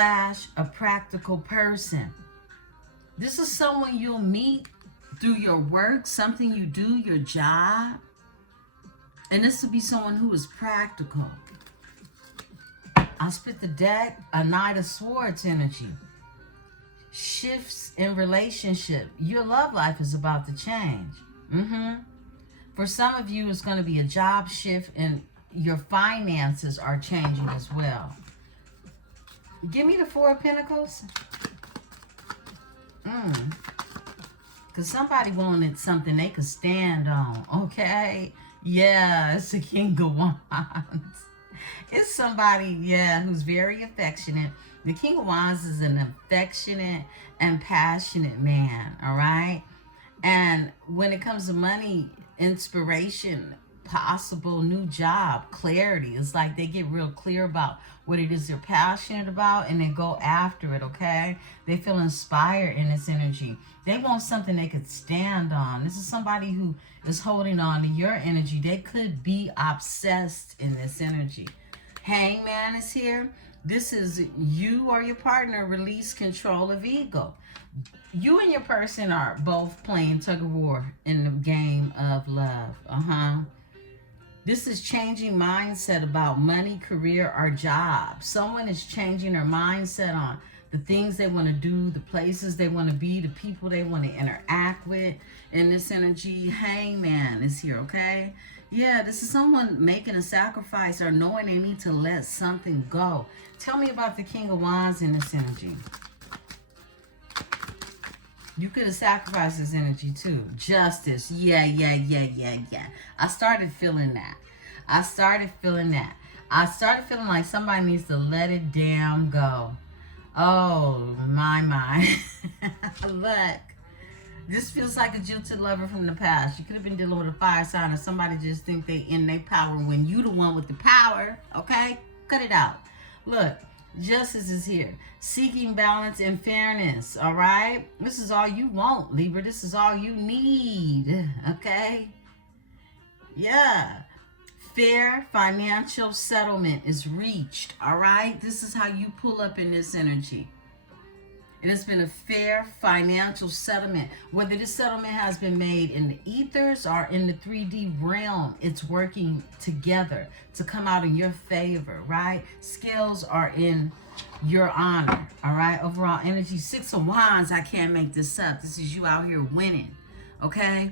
a practical person. This is someone you'll meet through your work, something you do, your job. And this will be someone who is practical. I'll split the deck, a Knight of Swords energy. Shifts in relationship. Your love life is about to change. For some of you, it's going to be a job shift and your finances are changing as well. Give me the Four of Pentacles. Because somebody wanted something they could stand on, okay? Yeah, it's the King of Wands. It's somebody, who's very affectionate. The King of Wands is an affectionate and passionate man, all right? And when it comes to money, inspiration, possible new job, clarity, it's like they get real clear about what it is they're passionate about and they go after it, okay? They feel inspired in this energy. They want something they could stand on. This is somebody who is holding on to your energy. They could be obsessed in this energy. Hangman is here. This is you or your partner release control of ego. You and your person are both playing tug of war in the game of love. This is changing mindset about money, career, or job. Someone is changing their mindset on the things they want to do, the places they want to be, the people they want to interact with. In this energy, Hangman is here, okay? Yeah, this is someone making a sacrifice or knowing they need to let something go. Tell me about the King of Wands in this energy. You could have sacrificed this energy too. Justice. Yeah. I started feeling that. I started feeling like somebody needs to let it damn go. Oh, my. Look. This feels like a jilted lover from the past. You could have been dealing with a fire sign or somebody just think they in their power when you the one with the power. Okay? Cut it out. Look. Justice is here. Seeking balance and fairness. All right? This is all you want, Libra. This is all you need. Okay? Yeah. Fair financial settlement is reached. All right? This is how you pull up in this energy. It has been a fair financial settlement. Whether this settlement has been made in the ethers or in the 3D realm, it's working together to come out in your favor, right? Scales are in your honor, all right? Overall energy, 6 of Wands, I can't make this up. This is you out here winning, okay?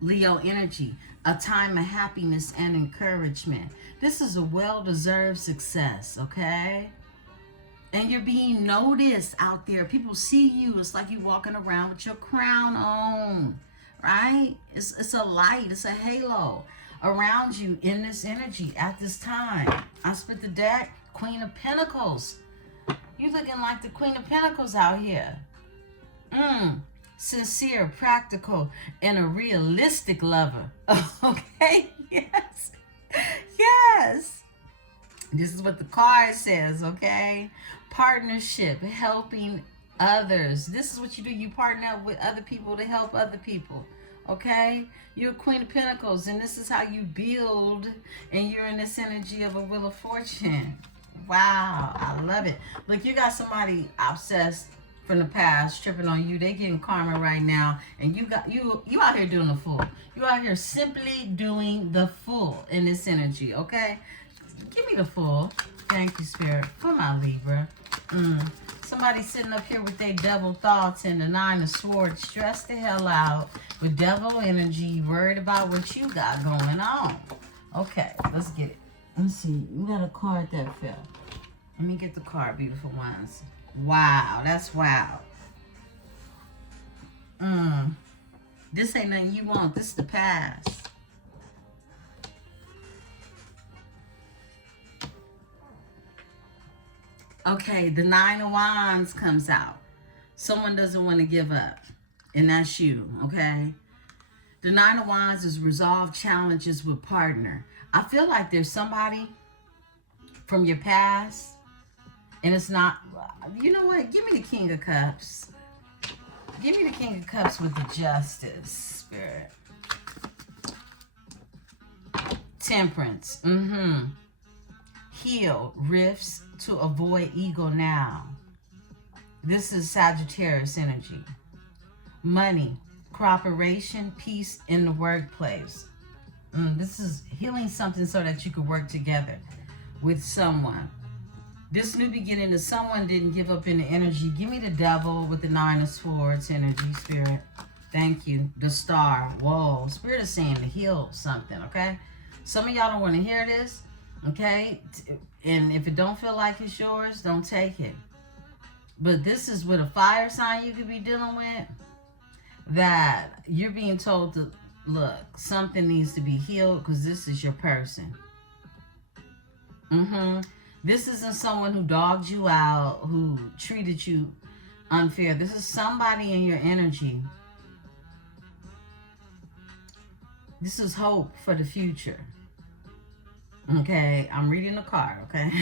Leo energy, a time of happiness and encouragement. This is a well-deserved success, okay? And you're being noticed out there. People see you. It's like you walking around with your crown on, right? It's a light. It's a halo around you in this energy at this time. I split the deck. Queen of Pentacles. You looking like the Queen of Pentacles out here. Sincere, practical, and a realistic lover. Okay? Yes. Yes. This is what the card says, okay? Partnership, helping others. This is what you do. You partner up with other people to help other people, okay? You're a Queen of Pentacles, and this is how you build, and you're in this energy of a Wheel of Fortune. Wow, I love it. Look, you got somebody obsessed from the past tripping on you. They getting karma right now, and you out here doing the fool. You out here simply doing the fool in this energy, okay? Give me the full. Thank you, Spirit, for my Libra. Somebody sitting up here with their devil thoughts and the 9 of Swords, stressed the hell out with devil energy, worried about what you got going on. Okay, let's get it. Let's see. We got a card that fell. Let me get the card, beautiful ones. Wow, that's wow. This ain't nothing you want. This is the past. Okay, the 9 of Wands comes out. Someone doesn't want to give up, and that's you, okay? The 9 of Wands is resolve challenges with partner. I feel like there's somebody from your past, and it's not, you know what? Give me the King of Cups. Give me the King of Cups with the Justice, Spirit. Temperance, Heal rifts to avoid ego now. This is Sagittarius energy. Money, cooperation, peace in the workplace. This is healing something so that you could work together with someone. This new beginning is someone didn't give up in the energy. Give me the Devil with the 9 of Swords energy, Spirit. Thank you. The Star. Whoa. Spirit is saying to heal something, okay? Some of y'all don't want to hear this, okay? And if it don't feel like it's yours, don't take it. But this is with a fire sign you could be dealing with, that you're being told to, look, something needs to be healed because this is your person. This isn't someone who dogged you out, who treated you unfair. This is somebody in your energy. This is hope for the future. Okay, I'm reading the card, okay?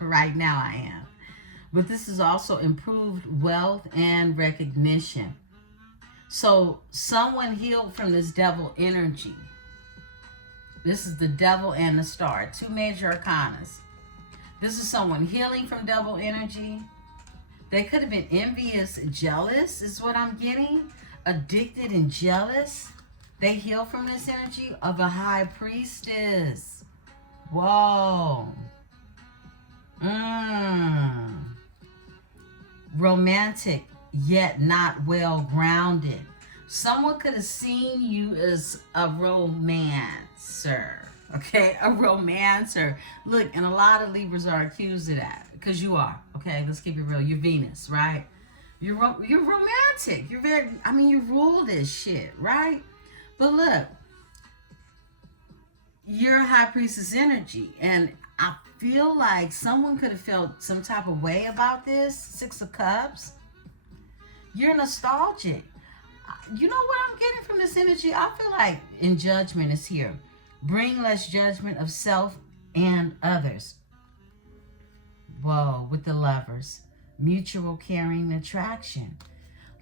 Right now I am. But this is also improved wealth and recognition. So someone healed from this devil energy. This is the Devil and the Star, 2 major arcanas. This is someone healing from devil energy. They could have been envious, jealous is what I'm getting. Addicted and jealous. They heal from this energy of a high priestess. Whoa. Romantic, yet not well grounded. Someone could have seen you as a romancer. Okay, a romancer. Look, and a lot of Libras are accused of that because you are. Okay, let's keep it real. You're Venus, right? You're romantic. You're very. I mean, you rule this shit, right? But look, you're a high priestess energy, and I feel like someone could have felt some type of way about this. 6 of Cups. You're nostalgic. You know what I'm getting from this energy? I feel like in judgment is here. Bring less judgment of self and others. Whoa, with the Lovers. Mutual caring attraction.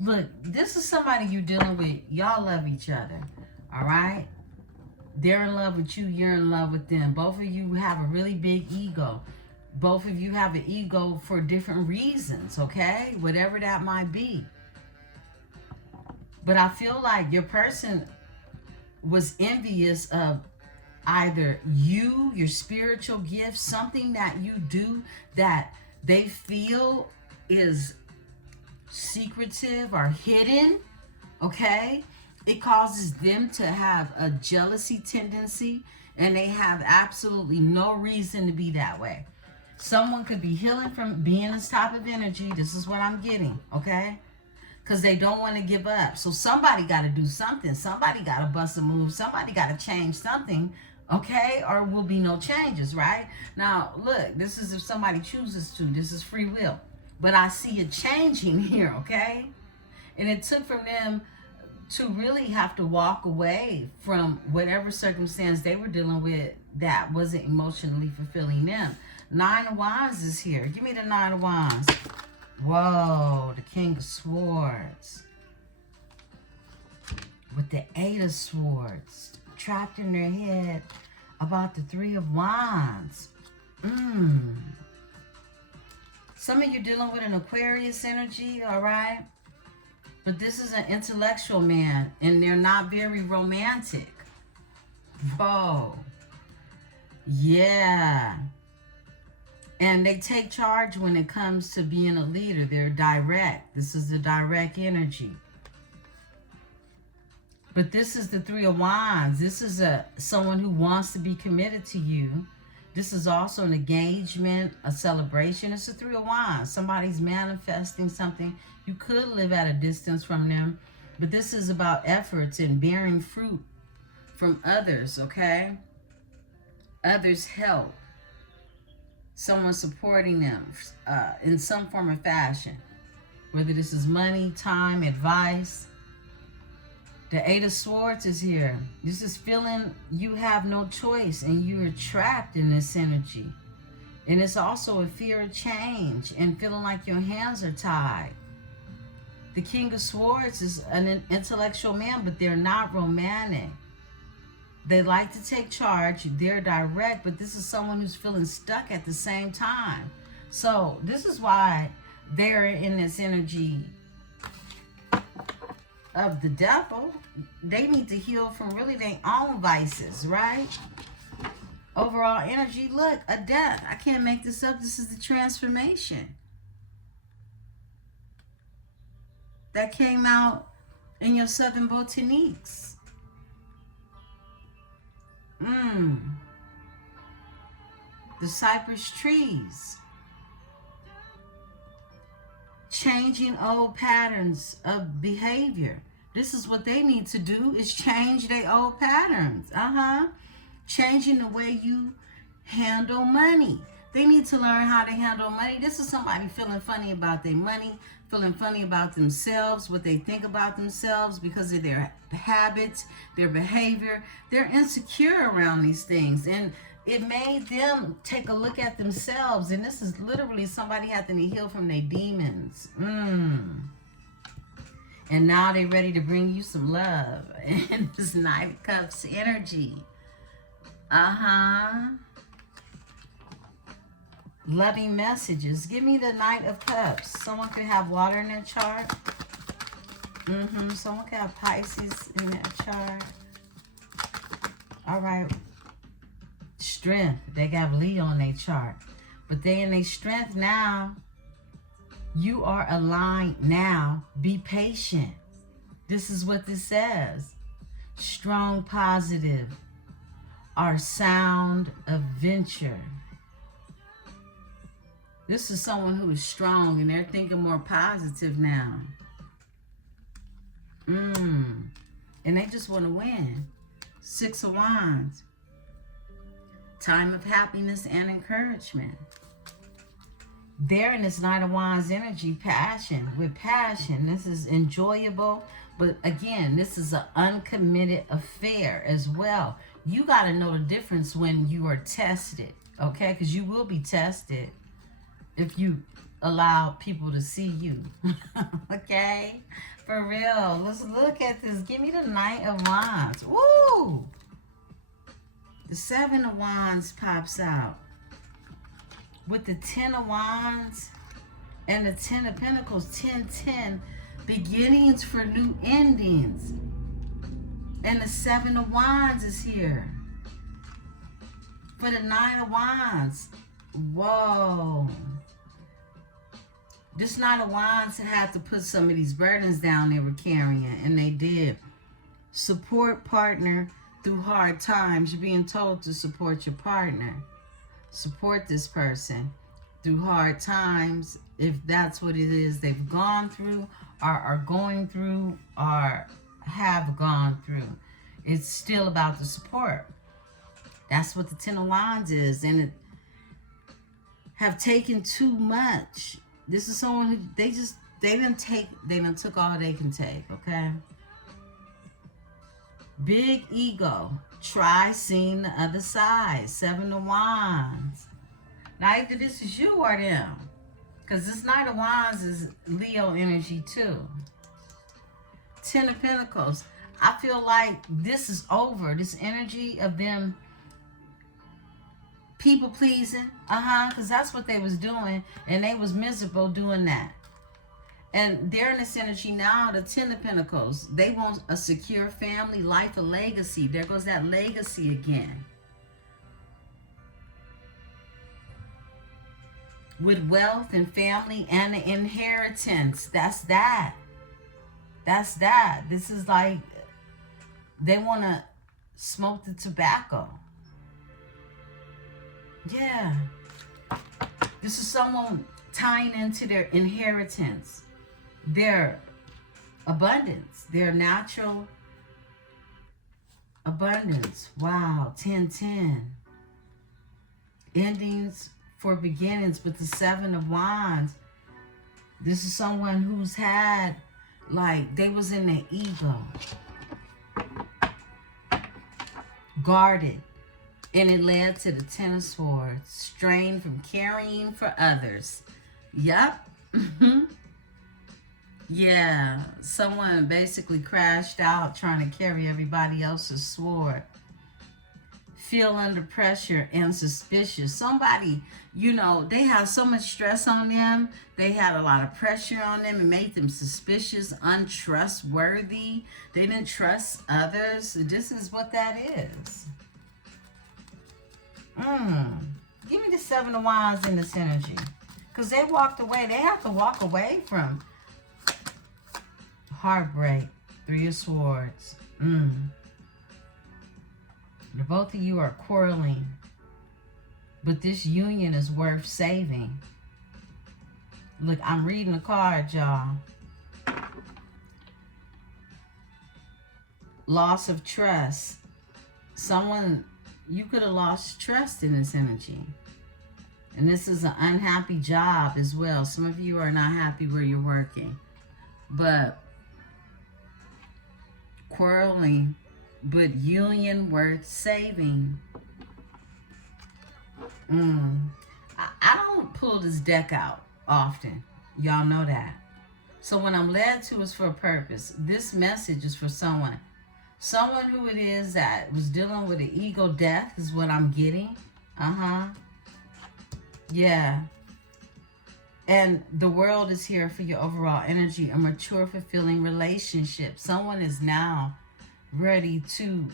Look, this is somebody you're dealing with. Y'all love each other. All right? They're in love with you. You're in love with them. Both of you have a really big ego. Both of you have an ego for different reasons, okay? Whatever that might be. But I feel like your person was envious of either you, your spiritual gifts, something that you do that they feel is secretive or hidden, okay? It causes them to have a jealousy tendency, and they have absolutely no reason to be that way. Someone could be healing from being this type of energy. This is what I'm getting, okay? Because they don't want to give up. So somebody got to do something. Somebody got to bust a move. Somebody got to change something, okay? Or will be no changes, right? Now, look, this is if somebody chooses to. This is free will. But I see it changing here, okay? And it took from them to really have to walk away from whatever circumstance they were dealing with that wasn't emotionally fulfilling them. 9 of Wands is here. Give me the 9 of Wands. Whoa, the King of Swords. With the 8 of Swords. Trapped in their head about the 3 of Wands. Some of you dealing with an Aquarius energy, all right? But this is an intellectual man, and they're not very romantic. Whoa. Yeah. And they take charge when it comes to being a leader. They're direct. This is the direct energy. But this is the 3 of Wands. This is someone who wants to be committed to you. This is also an engagement, a celebration. It's the 3 of Wands. Somebody's manifesting something. You could live at a distance from them. But this is about efforts and bearing fruit from others, okay? Others' help. Someone supporting them in some form or fashion. Whether this is money, time, advice. The 8 of Swords is here. This is feeling you have no choice and you are trapped in this energy. And it's also a fear of change and feeling like your hands are tied. The King of Swords is an intellectual man, but they're not romantic. They like to take charge. They're direct, but this is someone who's feeling stuck at the same time. So this is why they're in this energy of the devil. They need to heal from really their own vices, right? Overall energy, look, a death. I can't make this up. This is the transformation that came out in your Southern Botaniques. The cypress trees. Changing old patterns of behavior. This is what they need to do, is change their old patterns. Changing the way you handle money. They need to learn how to handle money. This is somebody feeling funny about their money, feeling funny about themselves, what they think about themselves because of their habits, their behavior. They're insecure around these things. And it made them take a look at themselves. And this is literally somebody having to heal from their demons. And now they're ready to bring you some love. And this Knight of Cups energy. Loving messages. Give me the Knight of Cups. Someone could have water in their chart. Someone could have Pisces in their chart. All right. Strength. They got Leo on their chart. But they in their strength now. You are aligned now. Be patient. This is what this says. Strong, positive. Our sound of venture. This is someone who is strong and they're thinking more positive now. And they just want to win. 6 of Wands. Time of happiness and encouragement. They're in this Knight of Wands energy, passion. With passion, this is enjoyable. But again, this is an uncommitted affair as well. You got to know the difference when you are tested, okay? Because you will be tested if you allow people to see you, okay? For real. Let's look at this. Give me the Knight of Wands. Woo! The 7 of Wands pops out. With the 10 of Wands and the 10 of Pentacles, 10-10, beginnings for new endings. And the 7 of Wands is here. For the 9 of Wands. Whoa. This Knight of Wands had to put some of these burdens down they were carrying, and they did. Support partner through hard times. You're being told to support your partner. Support this person through hard times, if that's what it is they've gone through, or are going through, or have gone through. It's still about the support. That's what the 10 of Wands is, and it have taken too much. This is someone who they done took all they can take, okay? Big ego. Try seeing the other side. 7 of Wands. Now either this is you or them. Because this Knight of Wands is Leo energy too. 10 of Pentacles. I feel like this is over. This energy of them people pleasing. Because that's what they was doing. And they was miserable doing that. And they're in this energy now, the 10 of Pentacles. They want a secure family, life, a legacy. There goes that legacy again. With wealth and family and the inheritance. That's that. That's that. This is like, they want to smoke the tobacco. Yeah. This is someone tying into their inheritance. Their abundance, their natural abundance. Wow, 10-10. Endings for beginnings with the 7 of Wands. This is someone who's had, like, they was in their ego. Guarded. And it led to the 10 of Swords. Strained from caring for others. Yep. Yeah, someone basically crashed out trying to carry everybody else's sword. Feel under pressure and suspicious. Somebody, you know, they have so much stress on them. They had a lot of pressure on them. It made them suspicious, untrustworthy. They didn't trust others. This is what that is. Give me the 7 of Wands in this energy. Because they walked away. They have to walk away from heartbreak. 3 of Swords. The both of you are quarreling. But this union is worth saving. Look, I'm reading the card, y'all. Loss of trust. Someone, you could have lost trust in this energy. And this is an unhappy job as well. Some of you are not happy where you're working. But quarreling, but union worth saving. I don't pull this deck out often. Y'all know that. So when I'm led to, it's for a purpose. This message is for someone. Someone who it is that was dealing with an ego death is what I'm getting. Yeah. And the world is here for your overall energy. A mature, fulfilling relationship. Someone is now ready to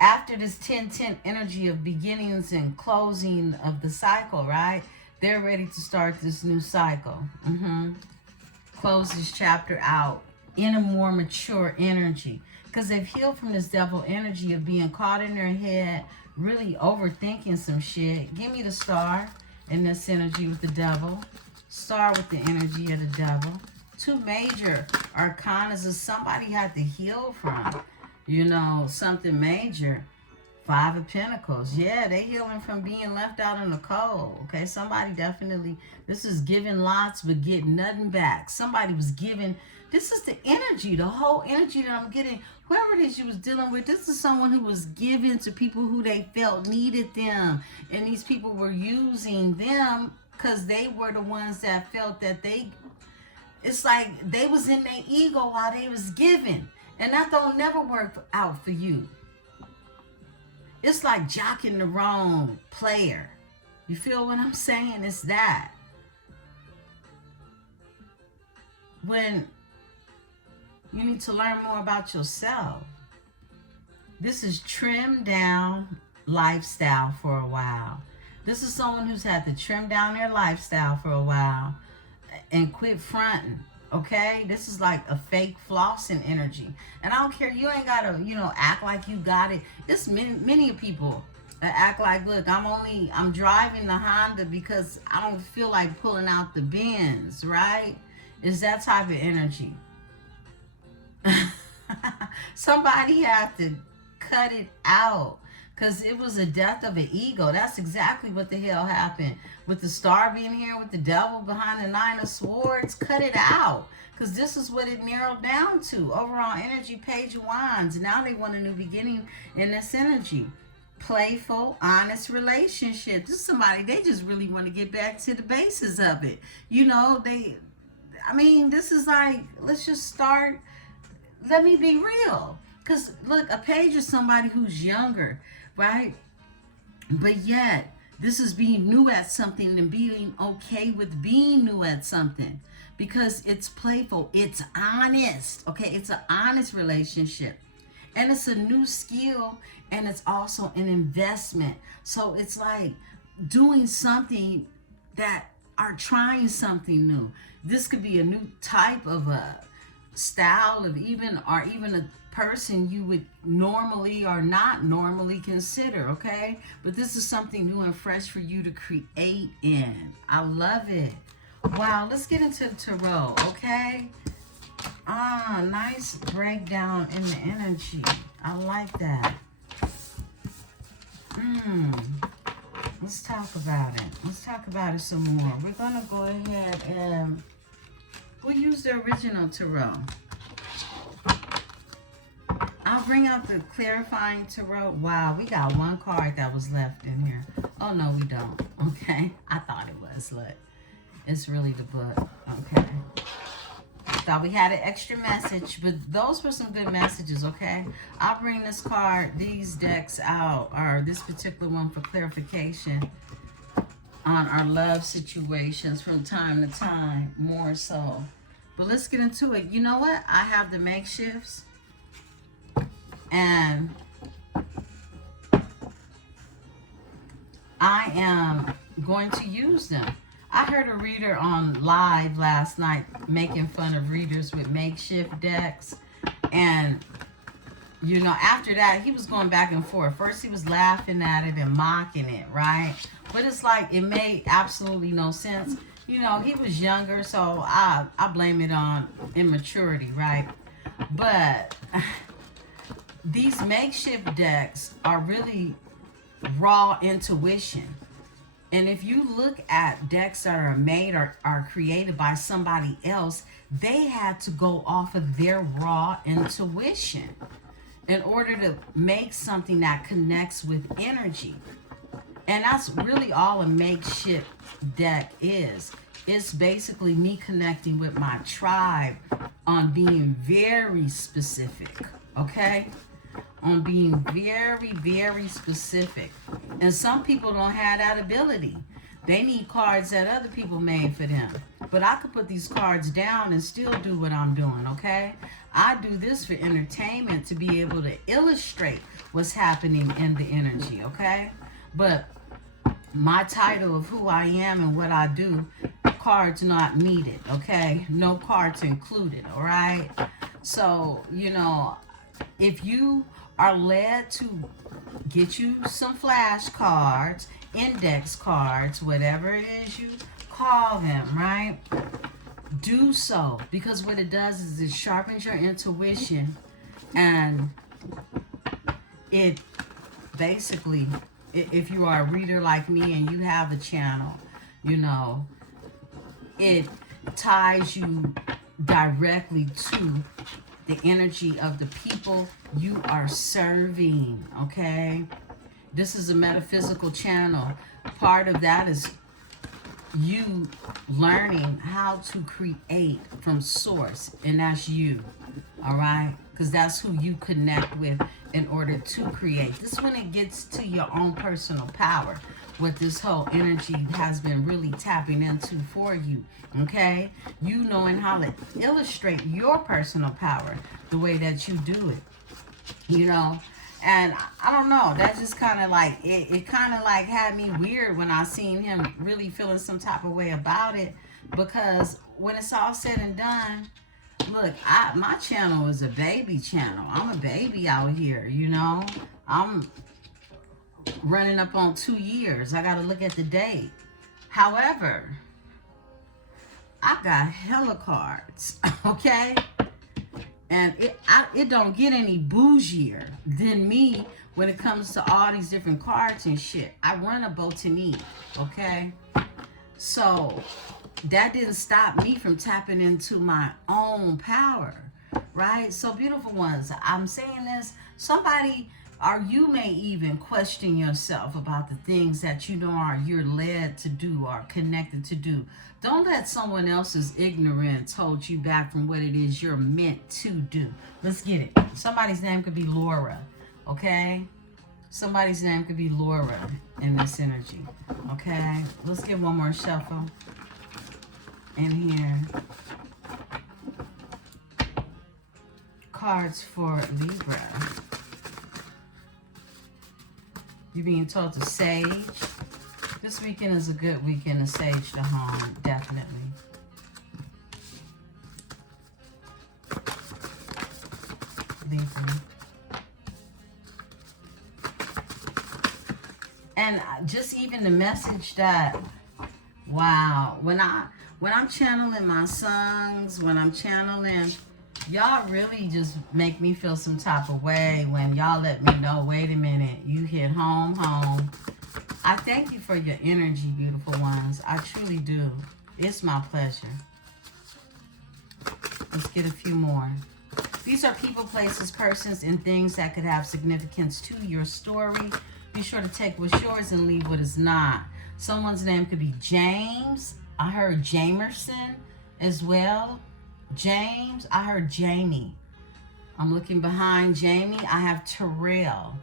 after this 10-10 energy of beginnings and closing of the cycle, right? They're ready to start this new cycle. Close this chapter out in a more mature energy. Because they've healed from this devil energy of being caught in their head, really overthinking some shit. Give me the star in this energy with the devil. Star with the energy of the devil. Two major arcanas is somebody had to heal from. You know, something major. Five of Pentacles. Yeah, they healing from being left out in the cold. Okay, somebody definitely, this is giving lots but getting nothing back. Somebody was giving, this is the energy, the whole energy that I'm getting. Whoever it is you was dealing with, this is someone who was giving to people who they felt needed them. And these people were using them because they were the ones that felt that they, it's like they was in their ego while they was giving. And that don't never work out for you. It's like jocking the wrong player. You feel what I'm saying? It's that. When you need to learn more about yourself. This is trimmed down lifestyle for a while. This is someone who's had to trim down their lifestyle for a while and quit fronting. Okay, this is like a fake flossing energy. And I don't care, you ain't gotta, you know, act like you got it. It's many people that act like, look, I'm driving the Honda because I don't feel like pulling out the Benz, right? It's that type of energy. Somebody had to cut it out because it was a death of an ego. That's exactly what the hell happened. With the star being here, with the devil behind the Nine of Swords, cut it out. Because this is what it narrowed down to. Overall energy, Page of Wands. Now they want a new beginning in this energy. Playful, honest relationship. This is somebody, they just really want to get back to the basis of it. You know, this is like, let's just start. Let me be real. Because, look, a page is somebody who's younger, right? But yet, this is being new at something and being okay with being new at something. Because it's playful. It's honest. Okay? It's an honest relationship. And it's a new skill. And it's also an investment. So it's like doing something that are trying something new. This could be a new type of a style of even a person you would normally or not normally consider, okay? But this is something new and fresh for you to create in. I love it. Wow, let's get into Tarot, okay? Nice breakdown in the energy. I like that. Let's talk about it. Let's talk about it some more. We're gonna go ahead and we'll use the original Tarot. I'll bring out the clarifying Tarot. Wow, we got one card that was left in here. Oh, no, we don't. Okay. I thought it was. Look. It's really the book. Okay. Thought we had an extra message, but those were some good messages, okay? I'll bring this card, these decks out, or this particular one for clarification on our love situations from time to time, more so. But let's get into it. You know what? I have the makeshifts. And I am going to use them. I heard a reader on live last night making fun of readers with makeshift decks. And, you know, after that, he was going back and forth. First, he was laughing at it and mocking it, right? But it's like it made absolutely no sense. You know, he was younger, so I blame it on immaturity, right? But these makeshift decks are really raw intuition. And if you look at decks that are made or are created by somebody else, they had to go off of their raw intuition in order to make something that connects with energy. And that's really all a makeshift deck is. It's basically me connecting with my tribe on being very specific, okay? On being very, very specific. And some people don't have that ability. They need cards that other people made for them. But I could put these cards down and still do what I'm doing, okay? I do this for entertainment, to be able to illustrate what's happening in the energy, okay? But my title of who I am and what I do, cards not needed, okay? No cards included, all right? So, you know, if you are led to get you some flashcards, index cards, whatever it is you call them, right? Do so, because what it does is it sharpens your intuition, and it basically, if you are a reader like me and you have a channel, you know, it ties you directly to the energy of the people you are serving, okay? This is a metaphysical channel. Part of that is you learning how to create from source, and that's you, all right? Because that's who you connect with in order to create. This is when it gets to your own personal power, what this whole energy has been really tapping into for you, okay? You knowing how to illustrate your personal power the way that you do it, you know? And I don't know, that just kind of like, it kind of like had me weird when I seen him really feeling some type of way about it. Because when it's all said and done, look, my channel is a baby channel. I'm a baby out here, you know. I'm running up on 2 years. I got to look at the date. However, I got hella cards, okay? And it don't get any bougier than me when it comes to all these different cards and shit. I run a botanique, okay? So that didn't stop me from tapping into my own power, right? So beautiful ones, I'm saying this, somebody, or you may even question yourself about the things that you know you're led to do or connected to do. Don't let someone else's ignorance hold you back from what it is you're meant to do. Let's get it. Somebody's name could be Laura, okay? Somebody's name could be Laura in this energy, okay? Let's get one more shuffle in here. Cards for Libra. You're being told to sage. This weekend is a good weekend to sage the home, definitely. Libra. And just even the message that, wow, when I'm channeling my songs, when I'm channeling, y'all really just make me feel some type of way when y'all let me know, wait a minute, you hit home. I thank you for your energy, beautiful ones. I truly do. It's my pleasure. Let's get a few more. These are people, places, persons, and things that could have significance to your story. Be sure to take what's yours and leave what is not. Someone's name could be James. I heard Jamerson as well. James. I heard Jamie. I'm looking behind Jamie. I have Terrell.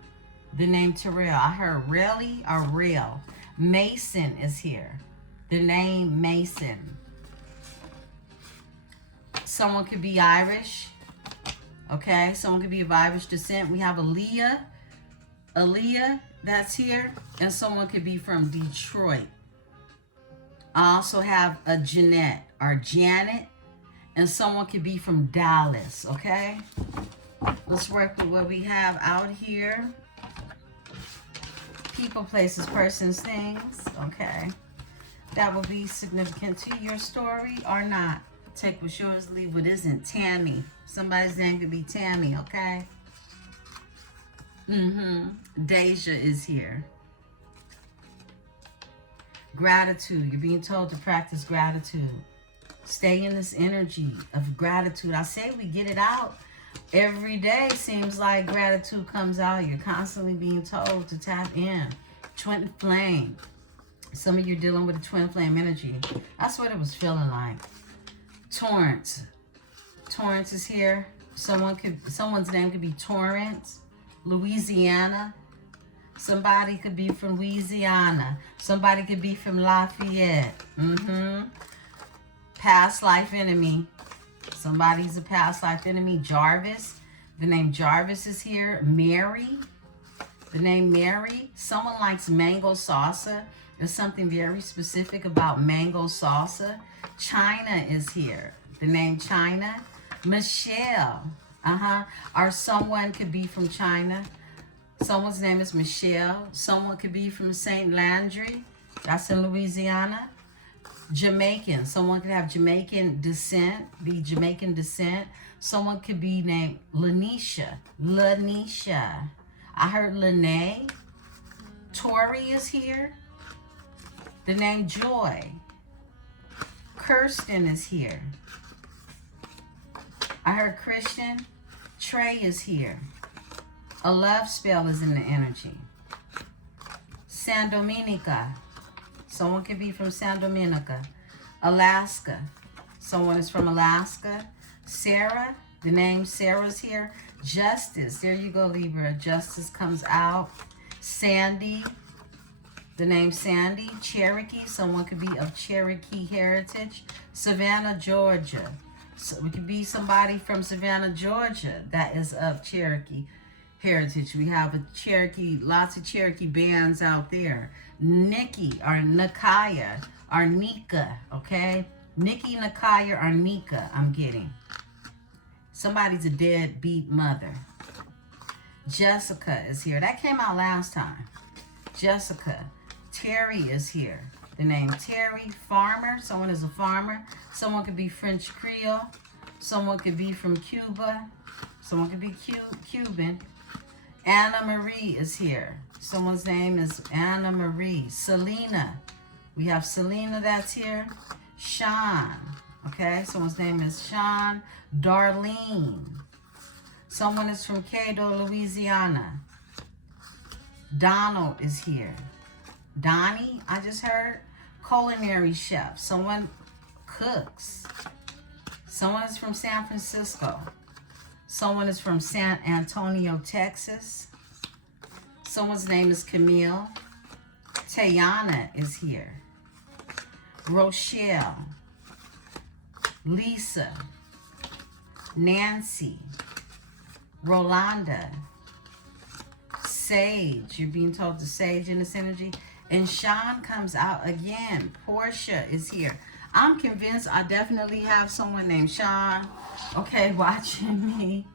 The name Terrell. I heard Relly or Real. Mason is here. The name Mason. Someone could be Irish. Okay. Someone could be of Irish descent. We have Aaliyah. Aaliyah, that's here. And someone could be from Detroit. I also have a Jeanette or Janet. And someone could be from Dallas. Okay. Let's work with what we have out here. People, places, persons, things. Okay. That will be significant to your story or not. Take what's yours, leave what isn't. Tammy. Somebody's name could be Tammy, okay? Deja is here. Gratitude. You're being told to practice gratitude. Stay in this energy of gratitude. I say we get it out. Every day seems like gratitude comes out. You're constantly being told to tap in. Twin flame. Some of you dealing with a twin flame energy. That's what it was feeling like. Torrance. Torrance is here. Someone's name could be Torrance. Louisiana. Somebody could be from Louisiana. Somebody could be from Lafayette. Past life enemy. Somebody's a past life enemy. Jarvis. The name Jarvis is here. Mary. The name Mary, someone likes mango salsa. There's something very specific about mango salsa. China is here. The name China. Michelle, or someone could be from China. Someone's name is Michelle. Someone could be from St. Landry. That's in Louisiana. Jamaican. Someone could have Jamaican descent, be Jamaican descent. Someone could be named Lanisha. Lanisha. I heard Lene. Tori is here. The name Joy. Kirsten is here. I heard Christian. Trey is here. A love spell is in the energy. San Dominica. Someone could be from San Dominica. Alaska. Someone is from Alaska. Sarah. The name Sarah's here. Justice. There you go, Libra. Justice comes out. Sandy. The name Sandy. Cherokee. Someone could be of Cherokee heritage. Savannah, Georgia. So it could be somebody from Savannah, Georgia that is of Cherokee heritage. We have a Cherokee, lots of Cherokee bands out there. Nikki or Nakaya or Nika, okay? Nikki, Nakaya or Nika, I'm getting. Somebody's a deadbeat mother. Jessica is here. That came out last time. Jessica. Terry is here. The name Terry. Farmer. Someone is a farmer. Someone could be French Creole. Someone could be from Cuba. Someone could be Cuban. Anna Marie is here. Someone's name is Anna Marie. Selena. We have Selena that's here. Sean. Okay, someone's name is Sean. Darlene. Someone is from Cado, Louisiana. Donald is here. Donnie, I just heard. Culinary chef. Someone cooks. Someone is from San Francisco. Someone is from San Antonio, Texas. Someone's name is Camille. Tayana is here. Rochelle. Lisa. Nancy. Rolanda. Sage. You're being told to Sage in this energy. And Sean comes out again. Portia is here. I'm convinced I definitely have someone named Sean, okay, watching me.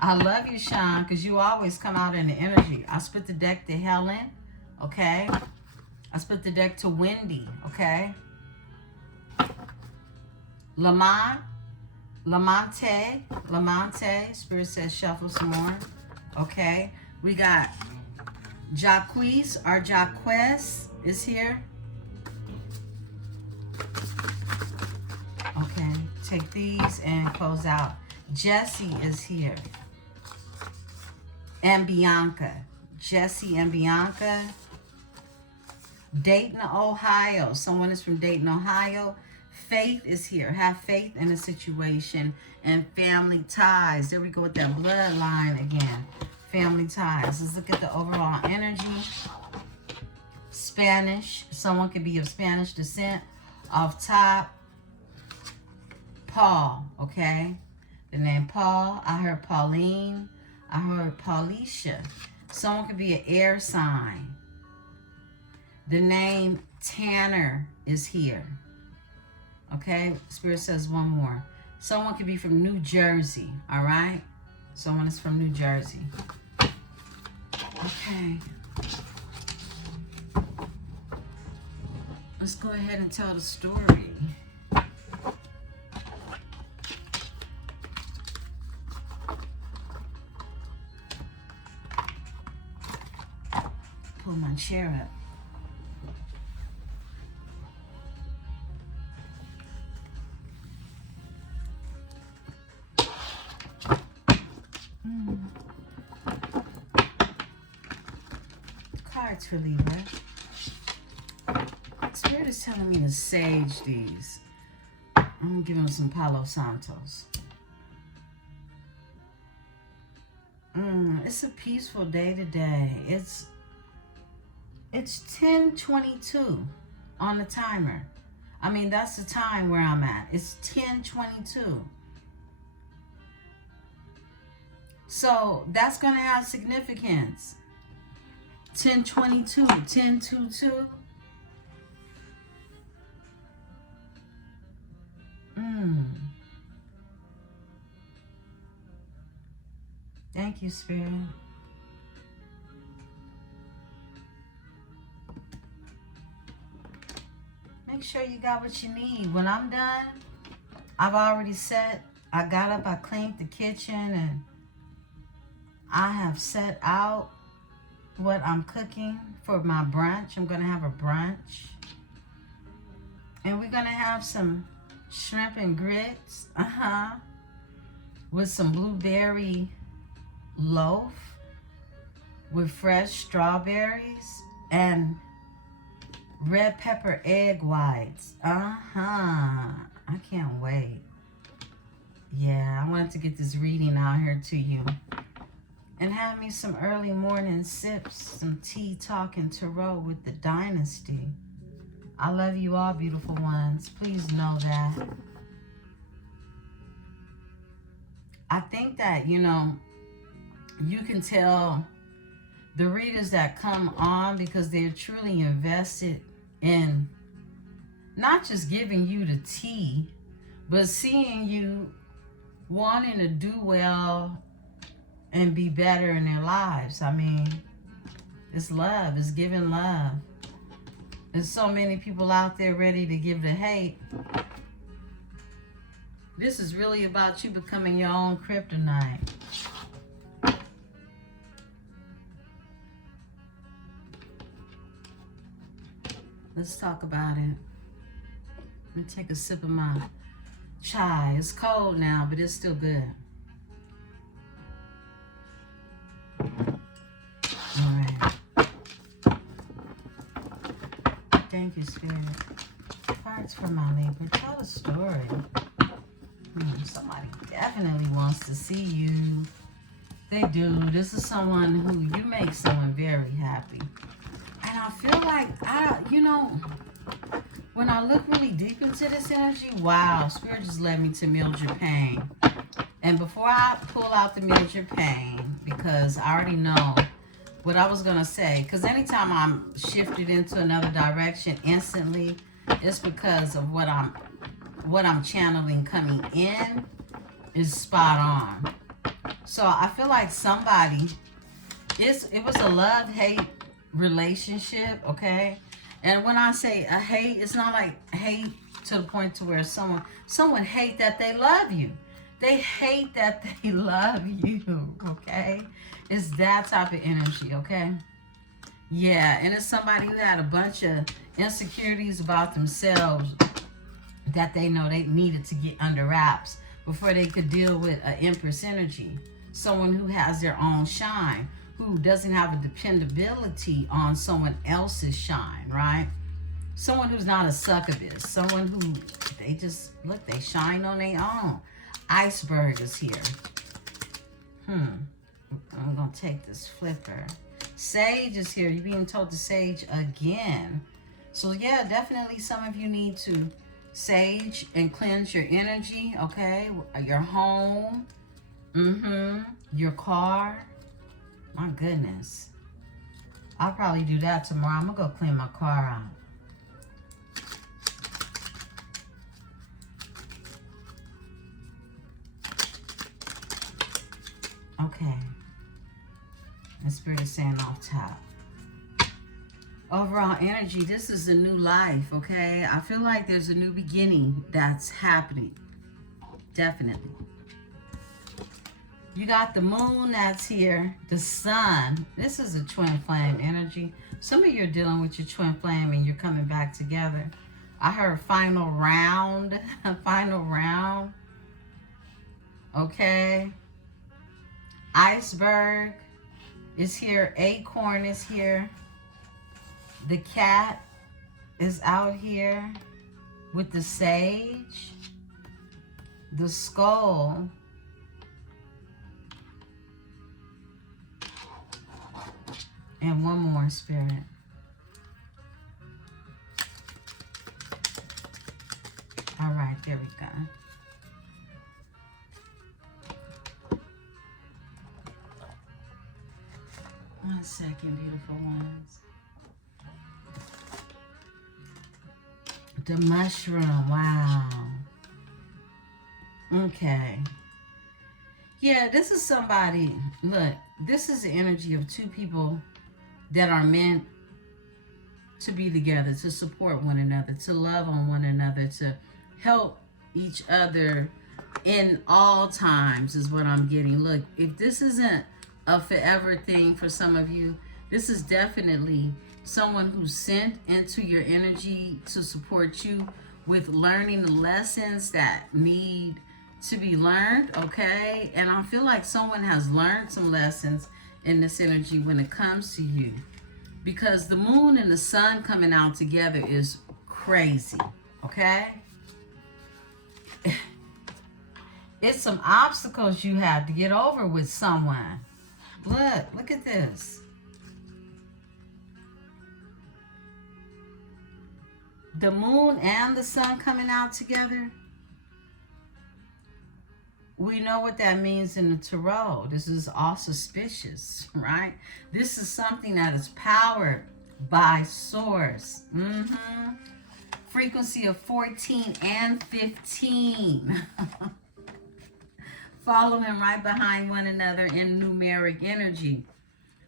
I love you, Sean, because you always come out in the energy. I split the deck to Helen, okay? I split the deck to Wendy, okay? Lamont, Lamonte, Spirit says shuffle some more, okay? We got Jacquees or Jacquez is here. Okay, take these and close out. Jessie is here. And Bianca. Jessie and Bianca. Dayton, Ohio. Someone is from Dayton, Ohio. Faith is here. Have faith in a situation. And family ties. There we go with that bloodline again. Family ties. Let's look at the overall energy. Spanish. Someone could be of Spanish descent. Off top. Paul. Okay. The name Paul. I heard Pauline. I heard Paulisha. Someone could be an air sign. The name Tanner is here. Okay. Spirit says one more. Someone could be from New Jersey. All right. Someone is from New Jersey. Okay. Let's go ahead and tell the story. Pull my chair up. Cards for Libra. Spirit is telling me to sage these. I'm gonna give them some Palo Santos. It's a peaceful day today. It's 10:22 on the timer. I mean, that's the time where I'm at. It's 10:22. So that's going to have significance. 1022, 1022. Thank you, Spirit. Make sure you got what you need. When I'm done, I've already set. I got up, I cleaned the kitchen, and I have set out what I'm cooking for my brunch. I'm going to have a brunch. And we're going to have some shrimp and grits. With some blueberry loaf with fresh strawberries and red pepper egg whites. I can't wait. Yeah, I wanted to get this reading out here to you. And have me some early morning sips, some tea talking tarot with the dynasty. I love you all, beautiful ones. Please know that. I think that, you know, you can tell the readers that come on because they're truly invested in not just giving you the tea, but seeing you wanting to do well and be better in their lives. I mean, it's love. It's giving love. There's so many people out there ready to give the hate. This is really about you becoming your own kryptonite. Let's talk about it. Let me take a sip of my chai. It's cold now, but it's still good. All right. Thank you, Spirit. Cards for my Libra. Tell a story. Somebody definitely wants to see you. They do. This is someone who you make someone very happy. And I feel like, when I look really deep into this energy, wow, Spirit just led me to Mildred Payne. And before I pull out the Mildred Payne, because I already know what I was going to say, because anytime I'm shifted into another direction instantly, it's because of what I'm channeling coming in is spot on. So I feel like somebody, it was a love-hate relationship, okay? And when I say a hate, it's not like hate to the point to where someone hate that they love you. They hate that they love you, okay? It's that type of energy, okay? Yeah, and it's somebody who had a bunch of insecurities about themselves that they know they needed to get under wraps before they could deal with an Empress energy. Someone who has their own shine, who doesn't have a dependability on someone else's shine, right? Someone who's not a succubus. Someone who, they shine on their own. Iceberg is here. I'm going to take this flipper. Sage is here. You're being told to sage again. So yeah, definitely some of you need to sage and cleanse your energy, okay? Your home, your car. My goodness. I'll probably do that tomorrow. I'm going to go clean my car out. Okay. The Spirit is saying off top. Overall energy, this is a new life, okay? I feel like there's a new beginning that's happening. Definitely. You got the moon that's here, the sun. This is a twin flame energy. Some of you are dealing with your twin flame and you're coming back together. I heard final round, final round. Okay. Iceberg is here. Acorn is here. The cat is out here with the sage. The skull. And one more, Spirit. All right, there we go. One second, beautiful ones. The mushroom, wow. Okay. Yeah, this is somebody, look, this is the energy of two people that are meant to be together, to support one another, to love on one another, to help each other in all times is what I'm getting. Look, if this isn't a forever thing for some of you, this is definitely someone who's sent into your energy to support you with learning the lessons that need to be learned, okay? And I feel like someone has learned some lessons in this energy when it comes to you, because the moon and the sun coming out together is crazy, okay? It's some obstacles you have to get over with someone. Look at this. The moon and the sun coming out together. We know what that means in the tarot. This is auspicious, right? This is something that is powered by source. Frequency of 14 and 15. Following right behind one another in numeric energy.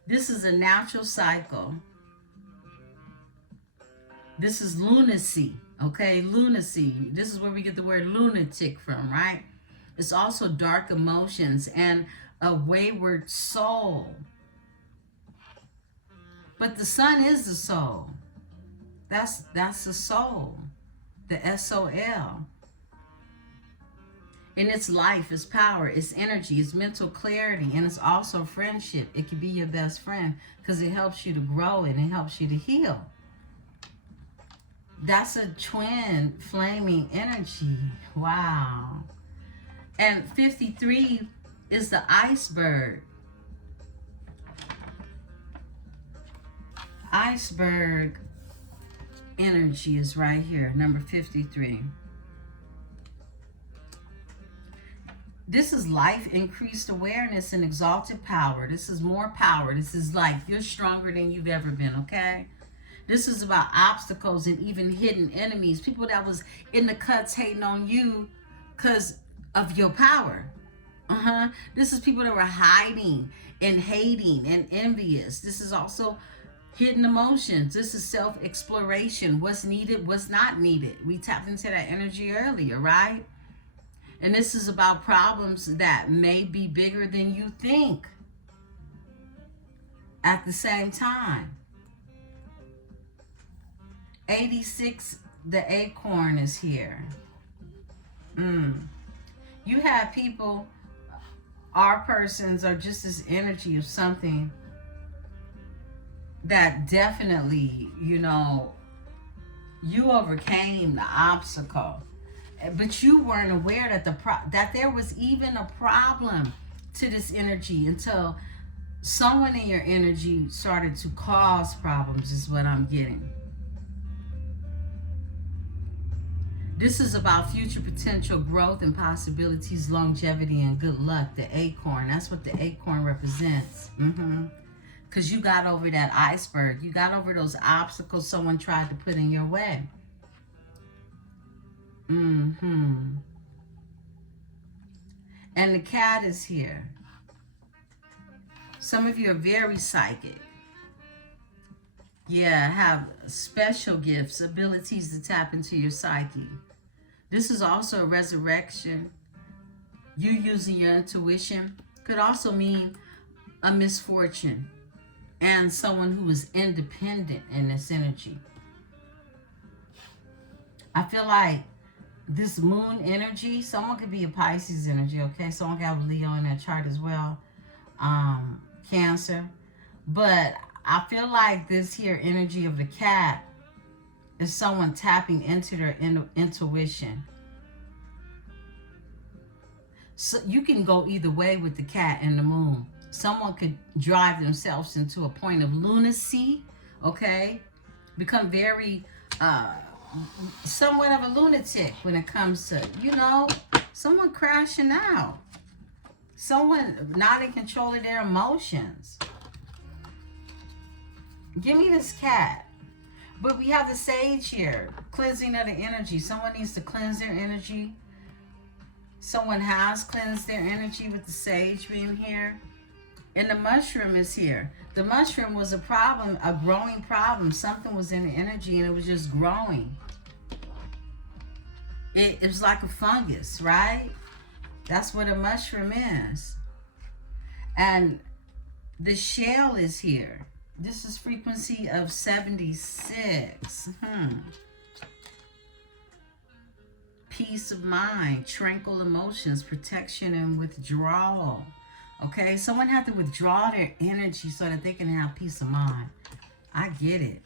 This is a natural cycle. This is lunacy, okay? Lunacy. This is where we get the word lunatic from, right? It's also dark emotions and a wayward soul. But the sun is the soul. That's the soul, the S-O-L. And it's life, it's power, it's energy, it's mental clarity, and it's also friendship. It can be your best friend because it helps you to grow and it helps you to heal. That's a twin flaming energy. Wow. And 53 is the iceberg. Iceberg energy is right here, number 53. This is life, increased awareness, and exalted power. This is more power. This is like you're stronger than you've ever been, okay? This is about obstacles and even hidden enemies. People that was in the cuts hating on you because of your power. This is people that were hiding and hating and envious. This is also hidden emotions. This is self-exploration. What's needed, what's not needed. We tapped into that energy earlier, right? And this is about problems that may be bigger than you think at the same time. 86, the acorn is here. You have people, our persons are just this energy of something that definitely, you overcame the obstacle. But you weren't aware that there was even a problem to this energy until someone in your energy started to cause problems, is what I'm getting. This is about future potential growth and possibilities, longevity, and good luck. The acorn, that's what the acorn represents. Because you got over that iceberg. You got over those obstacles someone tried to put in your way. And the cat is here. Some of you are very psychic. Yeah, have special gifts, abilities to tap into your psyche. This is also a resurrection. You using your intuition could also mean a misfortune and someone who is independent in this energy. I feel like this moon energy, someone could be a Pisces energy, okay? Someone could have Leo in their chart as well, Cancer. But I feel like this here energy of the cat is someone tapping into their intuition. So you can go either way with the cat and the moon. Someone could drive themselves into a point of lunacy, okay? Become very, somewhat of a lunatic when it comes to, someone crashing out. Someone not in control of their emotions. Give me this cat. But we have the sage here. Cleansing of the energy. Someone needs to cleanse their energy. Someone has cleansed their energy with the sage being here. And the mushroom is here. The mushroom was a problem, a growing problem. Something was in the energy and it was just growing. It was like a fungus, right? That's what a mushroom is. And the shell is here. This is frequency of 76. Peace of mind, tranquil emotions, protection and withdrawal. Okay, someone had to withdraw their energy so that they can have peace of mind. I get it.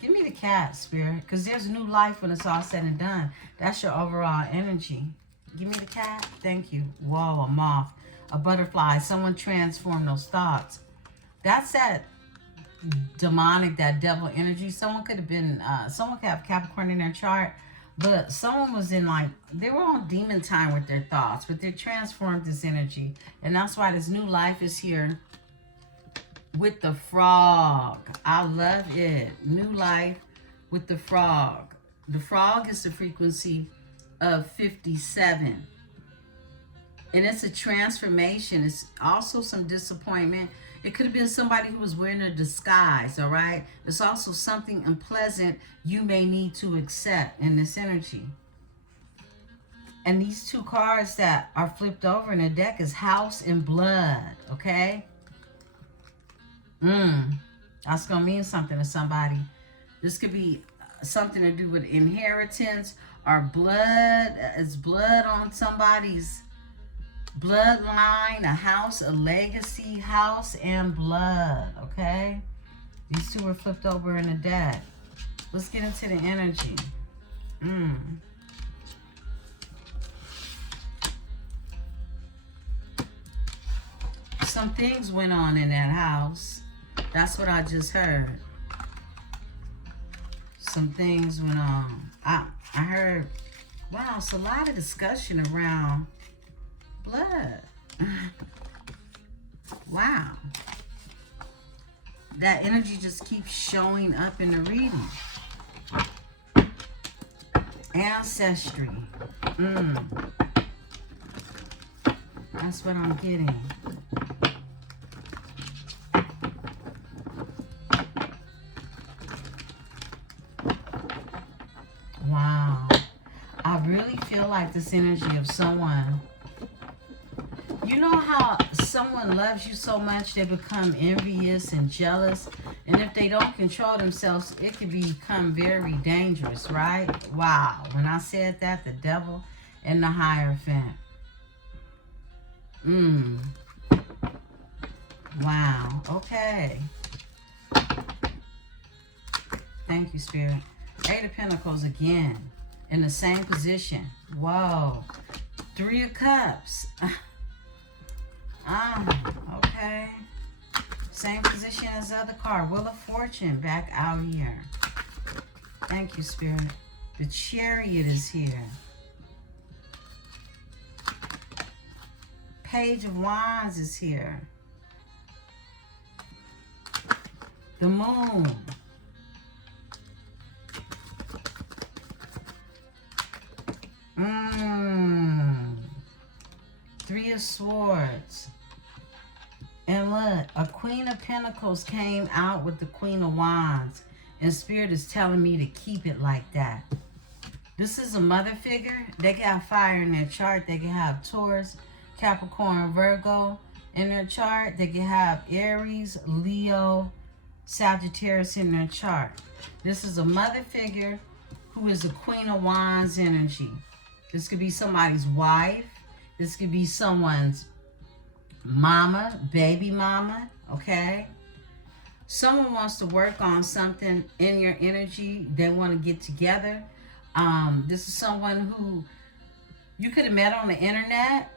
Give me the cat, Spirit, because there's new life when it's all said and done. That's your overall energy. Give me the cat. Thank you. Whoa, a moth, a butterfly. Someone transformed those thoughts. That's that demonic, that devil energy. Someone could have been, someone could have Capricorn in their chart, but someone was in like, they were on demon time with their thoughts, but they transformed this energy. And that's why this new life is here with the frog. I love it. New life with the frog. The frog is the frequency of 57. And it's a transformation. It's also some disappointment. It could have been somebody who was wearing a disguise, all right? It's also something unpleasant you may need to accept in this energy. And these two cards that are flipped over in the deck is House and Blood, okay? That's going to mean something to somebody. This could be something to do with inheritance or blood. It's blood on somebody's bloodline, a house, a legacy, house and blood, okay? These two are flipped over in the deck. Let's get into the energy. Some things went on in that house. That's what I just heard. Some things went on. I heard, wow, it's a lot of discussion around blood. Wow. That energy just keeps showing up in the reading. Ancestry. That's what I'm getting. Wow. I really feel like this energy of someone. You know how someone loves you so much they become envious and jealous? And if they don't control themselves, it can become very dangerous, right? Wow. When I said that, the devil and the Hierophant. Wow. Okay. Thank you, Spirit. Eight of Pentacles again. In the same position. Whoa. Three of Cups. Okay. Same position as the other card. Wheel of Fortune back out here. Thank you, Spirit. The Chariot is here. Page of Wands is here. The Moon. Three of Swords. And look, a Queen of Pentacles came out with the Queen of Wands. And Spirit is telling me to keep it like that. This is a mother figure. They can have fire in their chart. They can have Taurus, Capricorn, Virgo in their chart. They can have Aries, Leo, Sagittarius in their chart. This is a mother figure who is the Queen of Wands energy. This could be somebody's wife. This could be someone's mama, baby mama, okay? Someone wants to work on something in your energy. They want to get together. This is someone who you could have met on the internet.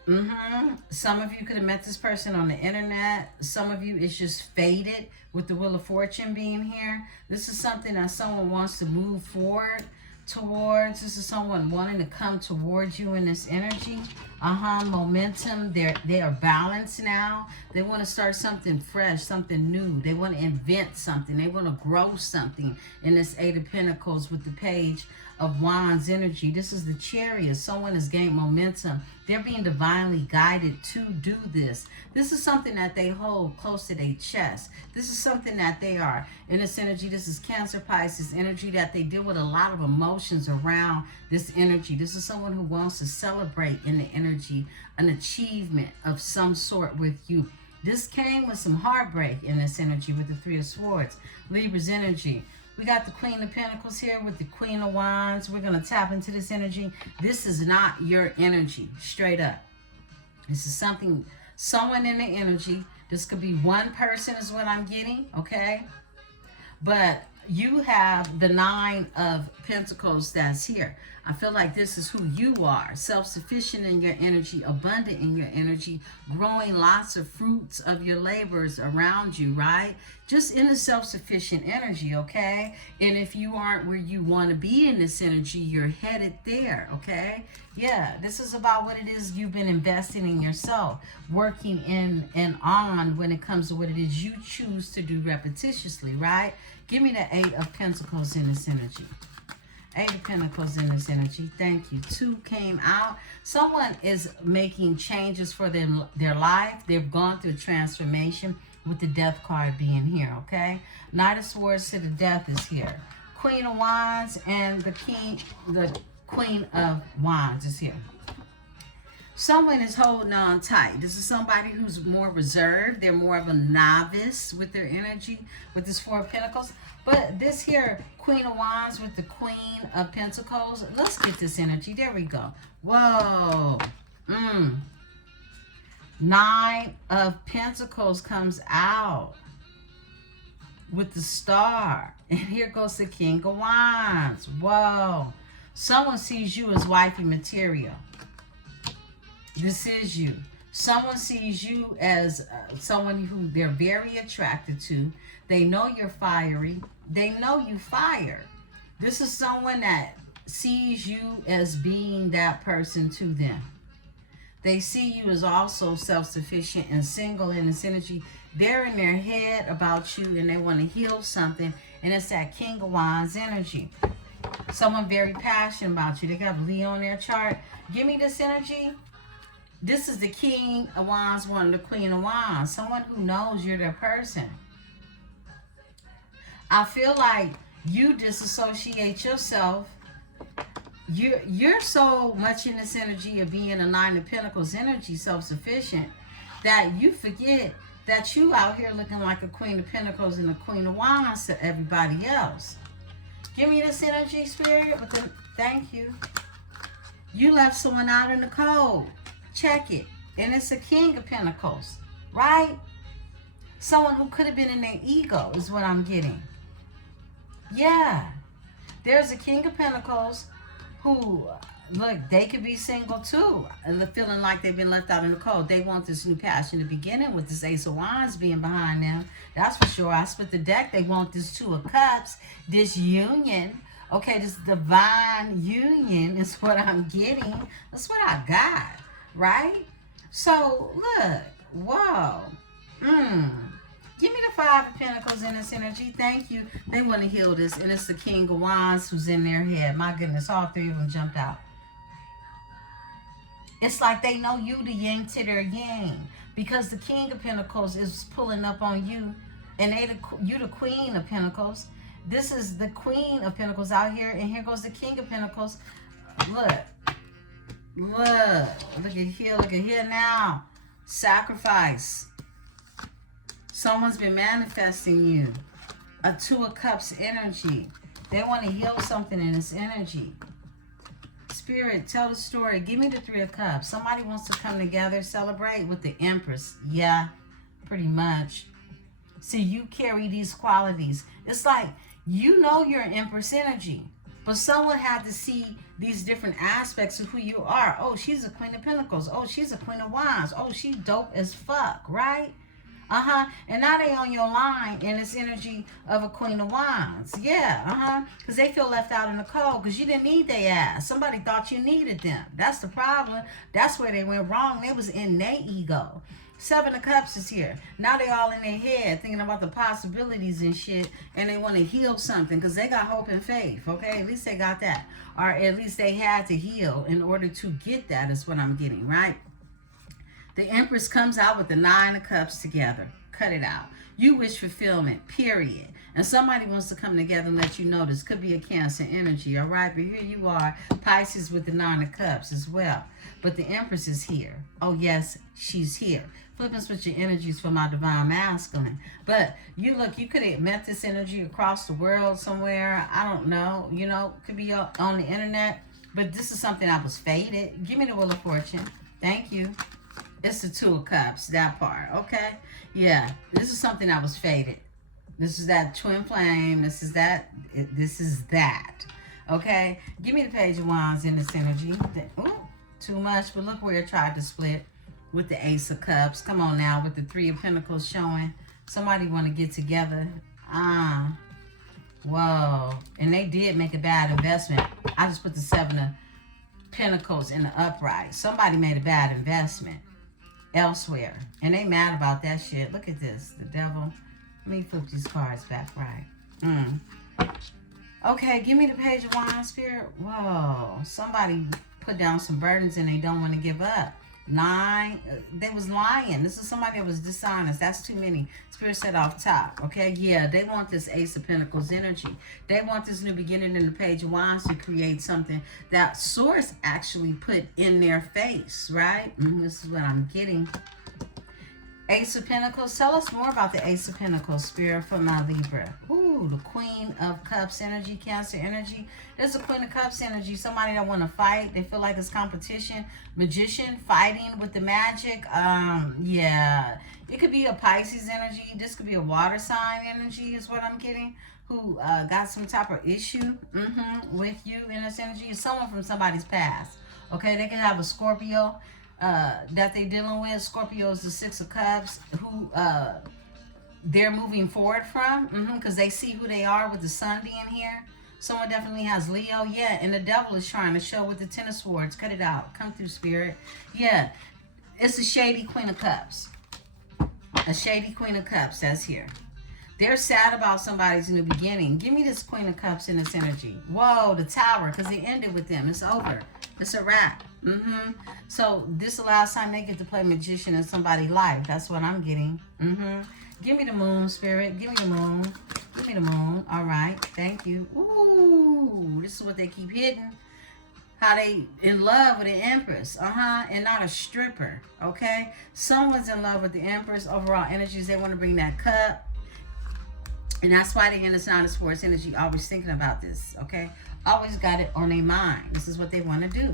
Some of you could have met this person on the internet. Some of you, it's just faded with the Wheel of Fortune being here. This is something that someone wants to move forward towards. This is someone wanting to come towards you in this energy. Momentum. They are balanced now. They want to start something fresh, something new. They want to invent something. They want to grow something in this Eight of Pentacles with the Page of Wands energy. This is the Chariot. Someone has gained momentum. They're being divinely guided to do this. This is something that they hold close to their chest. This is something that they are in this energy. This is Cancer, Pisces energy, that they deal with a lot of emotions around this energy. This is someone who wants to celebrate in the energy an achievement of some sort with you. This came with some heartbreak in this energy with the Three of Swords. Libra's energy. We got the Queen of Pentacles here with the Queen of Wands. We're going to tap into this energy. This is not your energy, straight up. This is someone in the energy. This could be one person is what I'm getting, okay? But you have the Nine of Pentacles that's here. I feel like this is who you are. Self-sufficient in your energy, abundant in your energy, growing lots of fruits of your labors around you, right? Just in a self-sufficient energy, okay? And if you aren't where you want to be in this energy, you're headed there, okay? Yeah, this is about what it is you've been investing in yourself, working in and on when it comes to what it is you choose to do repetitiously, right? Give me the Eight of Pentacles in this energy. Eight of Pentacles in this energy. Thank you. Two came out. Someone is making changes for their life. They've gone through a transformation with the Death card being here, okay? Knight of Swords to the Death is here. Queen of Wands and the Queen of Wands is here. Someone is holding on tight. This is somebody who's more reserved. They're more of a novice with their energy, with this Four of Pentacles. But this here, Queen of Wands with the Queen of Pentacles. Let's get this energy. There we go. Whoa. Nine of Pentacles comes out with the Star. And here goes the King of Wands. Whoa. Someone sees you as wifey material. This is you. Someone sees you as someone who they're very attracted to. They know you're fiery. They know you fire. This is someone that sees you as being that person to them. They see you as also self-sufficient and single in this energy. They're in their head about you and they want to heal something. And it's that King of Wands energy. Someone very passionate about you. They got Leo on their chart. Give me this energy. This is the King of Wands, one, the Queen of Wands. Someone who knows you're their person. I feel like you disassociate yourself. You're so much in this energy of being a Nine of Pentacles energy, self-sufficient, that you forget that you out here looking like a Queen of Pentacles and a Queen of Wands to everybody else. Give me this energy, Spirit. Thank you. You left someone out in the cold. Check it. And it's a King of Pentacles, right? Someone who could have been in their ego is what I'm getting. Yeah. There's a King of Pentacles who, look, they could be single too. And feeling like they've been left out in the cold. They want this new passion to begin with this Ace of Wands being behind them. That's for sure. I split the deck. They want this Two of Cups, this union. Okay, this divine union is what I'm getting. That's what I got, right? So, look. Whoa. Give me the Five of Pentacles in this energy. Thank you. They want to heal this. And it's the King of Wands who's in their head. My goodness, all three of them jumped out. It's like they know you the yin to their yang. Because the King of Pentacles is pulling up on you. And you the Queen of Pentacles. This is the Queen of Pentacles out here. And here goes the King of Pentacles. Look. Look at here. Look at here now. Sacrifice. Someone's been manifesting you. A Two of Cups energy. They want to heal something in this energy. Spirit, tell the story. Give me the Three of Cups. Somebody wants to come together, celebrate with the Empress. Yeah, pretty much. See, you carry these qualities. It's like, you know you're an Empress energy. But someone had to see these different aspects of who you are. Oh, she's a Queen of Pentacles. Oh, she's a Queen of Wands. Oh, she's dope as fuck, right? And now they on your line in this energy of a Queen of Wands. Yeah, because they feel left out in the cold because you didn't need their ass. Somebody thought you needed them. That's the problem. That's where they went wrong. They was in their ego. Seven of Cups is here. Now they all in their head thinking about the possibilities and shit, and they want to heal something because they got hope and faith, okay? At least they got that. Or at least they had to heal in order to get that is what I'm getting, right? The Empress comes out with the Nine of Cups together. Cut it out. You wish fulfillment, period. And somebody wants to come together and let you know this could be a Cancer energy, all right? But here you are, Pisces with the Nine of Cups as well. But the Empress is here. Oh, yes, she's here. Flip and switch your energies for my Divine Masculine. But you look, you could have met this energy across the world somewhere. I don't know. You know, could be on the internet. But this is something that was fated. Give me the Wheel of Fortune. Thank you. It's the Two of Cups, that part, okay? Yeah, this is something that was fated. This is that twin flame. This is that. This is that, okay? Give me the Page of Wands in this energy. Ooh, too much, but look where it tried to split with the Ace of Cups. Come on now, with the Three of Pentacles showing. Somebody want to get together. Whoa. And they did make a bad investment. I just put the Seven of Pentacles in the upright. Somebody made a bad investment elsewhere. And they mad about that shit. Look at this. The Devil. Let me flip these cards back right. Okay, give me the Page of Wands, Spirit. Whoa. Somebody put down some burdens and they don't want to give up. 9, they was lying. This is somebody that was dishonest. That's too many. Spirit said off top. Okay, yeah, they want this Ace of Pentacles energy. They want this new beginning in the Page of Wands to create something that Source actually put in their face, right? This is what I'm getting. Ace of Pentacles. Tell us more about the Ace of Pentacles, Spirit, for my Libra. Ooh, the Queen of Cups energy, Cancer energy. There's a Queen of Cups energy. Somebody that want to fight. They feel like it's competition. Magician, fighting with the magic. Yeah. It could be a Pisces energy. This could be a water sign energy is what I'm getting. Who got some type of issue with you in this energy. It's someone from somebody's past. Okay, they can have a Scorpio that they're dealing with. Scorpio is the Six of Cups, who they're moving forward from, because they see who they are with the Sun being here. Someone definitely has Leo, yeah, and the Devil is trying to show with the Ten of Swords. Cut it out. Come through, Spirit. Yeah, it's a shady Queen of Cups. A shady Queen of Cups that's here. They're sad about somebody's new beginning. Give me this Queen of Cups in this energy. Whoa, the Tower, because it ended with them. It's over. It's a wrap. So this is the last time they get to play magician in somebody's life. That's what I'm getting. Give me the Moon, Spirit. Give me the Moon. Give me the Moon. All right. Thank you. Ooh, this is what they keep hitting. How they in love with the Empress. And not a stripper. Okay? Someone's in love with the Empress. Overall energies, they want to bring that cup. And that's why they're in the Sign of Sports energy, always thinking about this, okay? Always got it on their mind. This is what they want to do.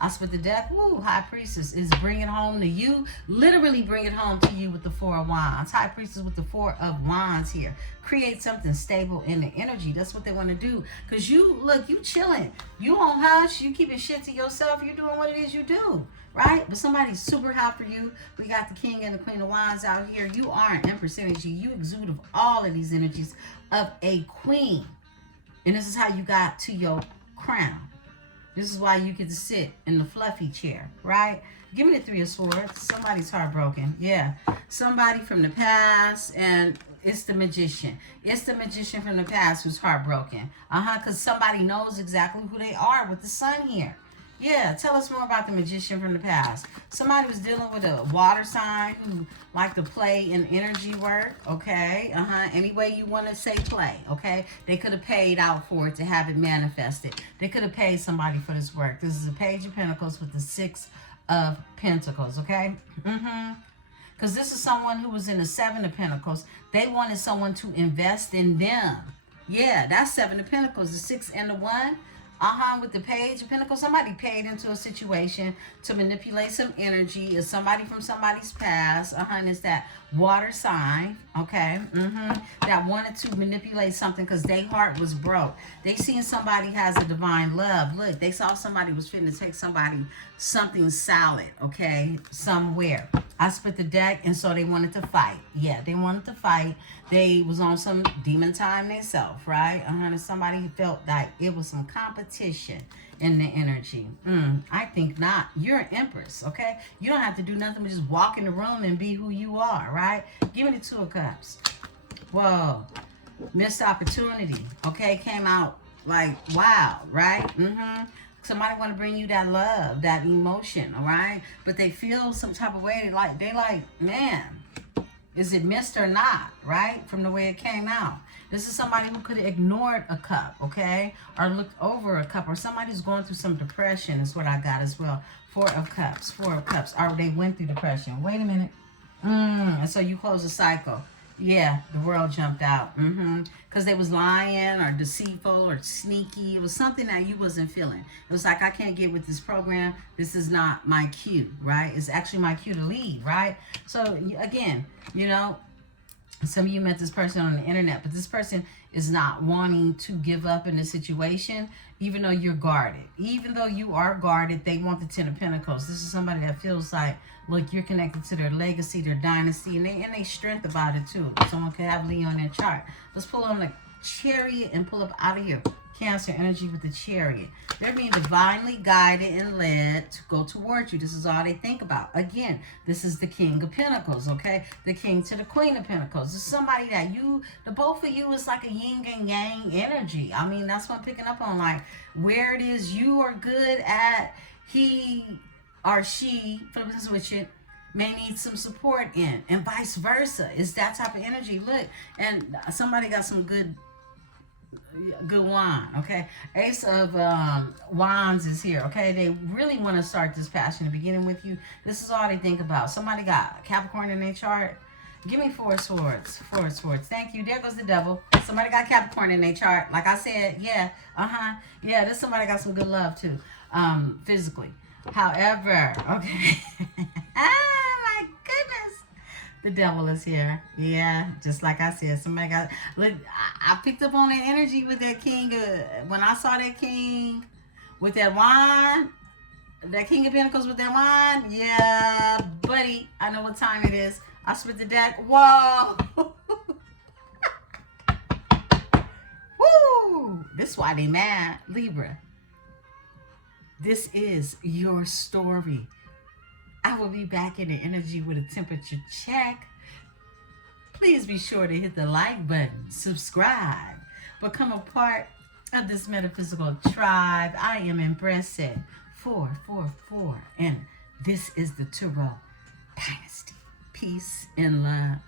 I split the deck. Woo, High Priestess is bring it home to you. Literally bring it home to you with the Four of Wands. High Priestess with the Four of Wands here. Create something stable in the energy. That's what they want to do. Because you, look, you chilling. You on hush. You keeping shit to yourself. You're doing what it is you do. Right? But somebody's super hot for you. We got the King and the Queen of Wands out here. You are an Empress energy. You exude of all of these energies of a queen. And this is how you got to your crown. This is why you get to sit in the fluffy chair, right? Give me the Three of Swords. Somebody's heartbroken. Yeah. Somebody from the past, and it's the Magician. It's the Magician from the past who's heartbroken. Because somebody knows exactly who they are with the Sun here. Yeah, tell us more about the Magician from the past. Somebody was dealing with a water sign who liked to play in energy work, okay? Any way you want to say play, okay? They could have paid out for it to have it manifested. They could have paid somebody for this work. This is a Page of Pentacles with the Six of Pentacles, okay? Because this is someone who was in the Seven of Pentacles. They wanted someone to invest in them. Yeah, that's Seven of Pentacles, the 6 and the 1. With the Page of Pentacles, somebody paid into a situation to manipulate some energy. It's somebody from somebody's past. And it's that water sign, okay? That wanted to manipulate something because their heart was broke. They seen somebody has a divine love. Look, they saw somebody was fitting to take somebody something solid, okay, somewhere. I split the deck, and so they wanted to fight. Yeah, they wanted to fight. They was on some demon time themselves, right? Somebody felt like it was some competition in the energy. I think not. You're an empress, okay? You don't have to do nothing but just walk in the room and be who you are, right? Give me the Two of Cups. Whoa. Missed opportunity, okay? Came out like, wow, right? Somebody want to bring you that love, that emotion, all right? But they feel some type of way. They like, man, is it missed or not, right? From the way it came out. This is somebody who could have ignored a cup, okay? Or looked over a cup. Or somebody's going through some depression is what I got as well. Four of Cups. Or they went through depression. Wait a minute. And so you close the cycle. Yeah, the world jumped out. Because they was lying or deceitful or sneaky. It was something that you wasn't feeling. It was like, I can't get with this program. This is not my cue, right? It's actually my cue to lead, right? So, again, you know, some of you met this person on the internet, but this person is not wanting to give up in the situation, even though you're guarded. Even though you are guarded, they want the Ten of Pentacles. This is somebody that feels like, look, you're connected to their legacy, their dynasty, and they strength about it too. Someone could have Leo on their chart. Let's pull on the Chariot and pull up out of your Cancer energy with the Chariot. They're being divinely guided and led to go towards you. This is all they think about. Again, this is the King of Pentacles, okay? The King to the Queen of Pentacles. This is somebody that the both of you is like a yin and yang energy. I mean, that's what I'm picking up on. Like, where it is you are good at, he or she, flip this switch it, may need some support in, and vice versa. It's that type of energy. Look, and somebody got some good wine, okay? Ace of Wands is here, okay? They really want to start this passion beginning with you. This is all they think about. Somebody got Capricorn in their chart. Give me Four of Swords. Four of Swords. Thank you. There goes the devil. Somebody got Capricorn in their chart. Like I said, yeah, yeah, this somebody got some good love too, physically. However, okay. My goodness. The devil is here. Yeah, just like I said, somebody got... Look, I picked up on that energy with that king. When I saw that king with that wine, that King of Pentacles with that wine, yeah, buddy, I know what time it is. I split the deck. Whoa. Woo. This is why they mad, Libra. This is your story. I will be back in the energy with a temperature check. Please be sure to hit the like button, subscribe, become a part of this metaphysical tribe. I am Emperesse 444, and this is the Tarot Dynasty. Peace and love.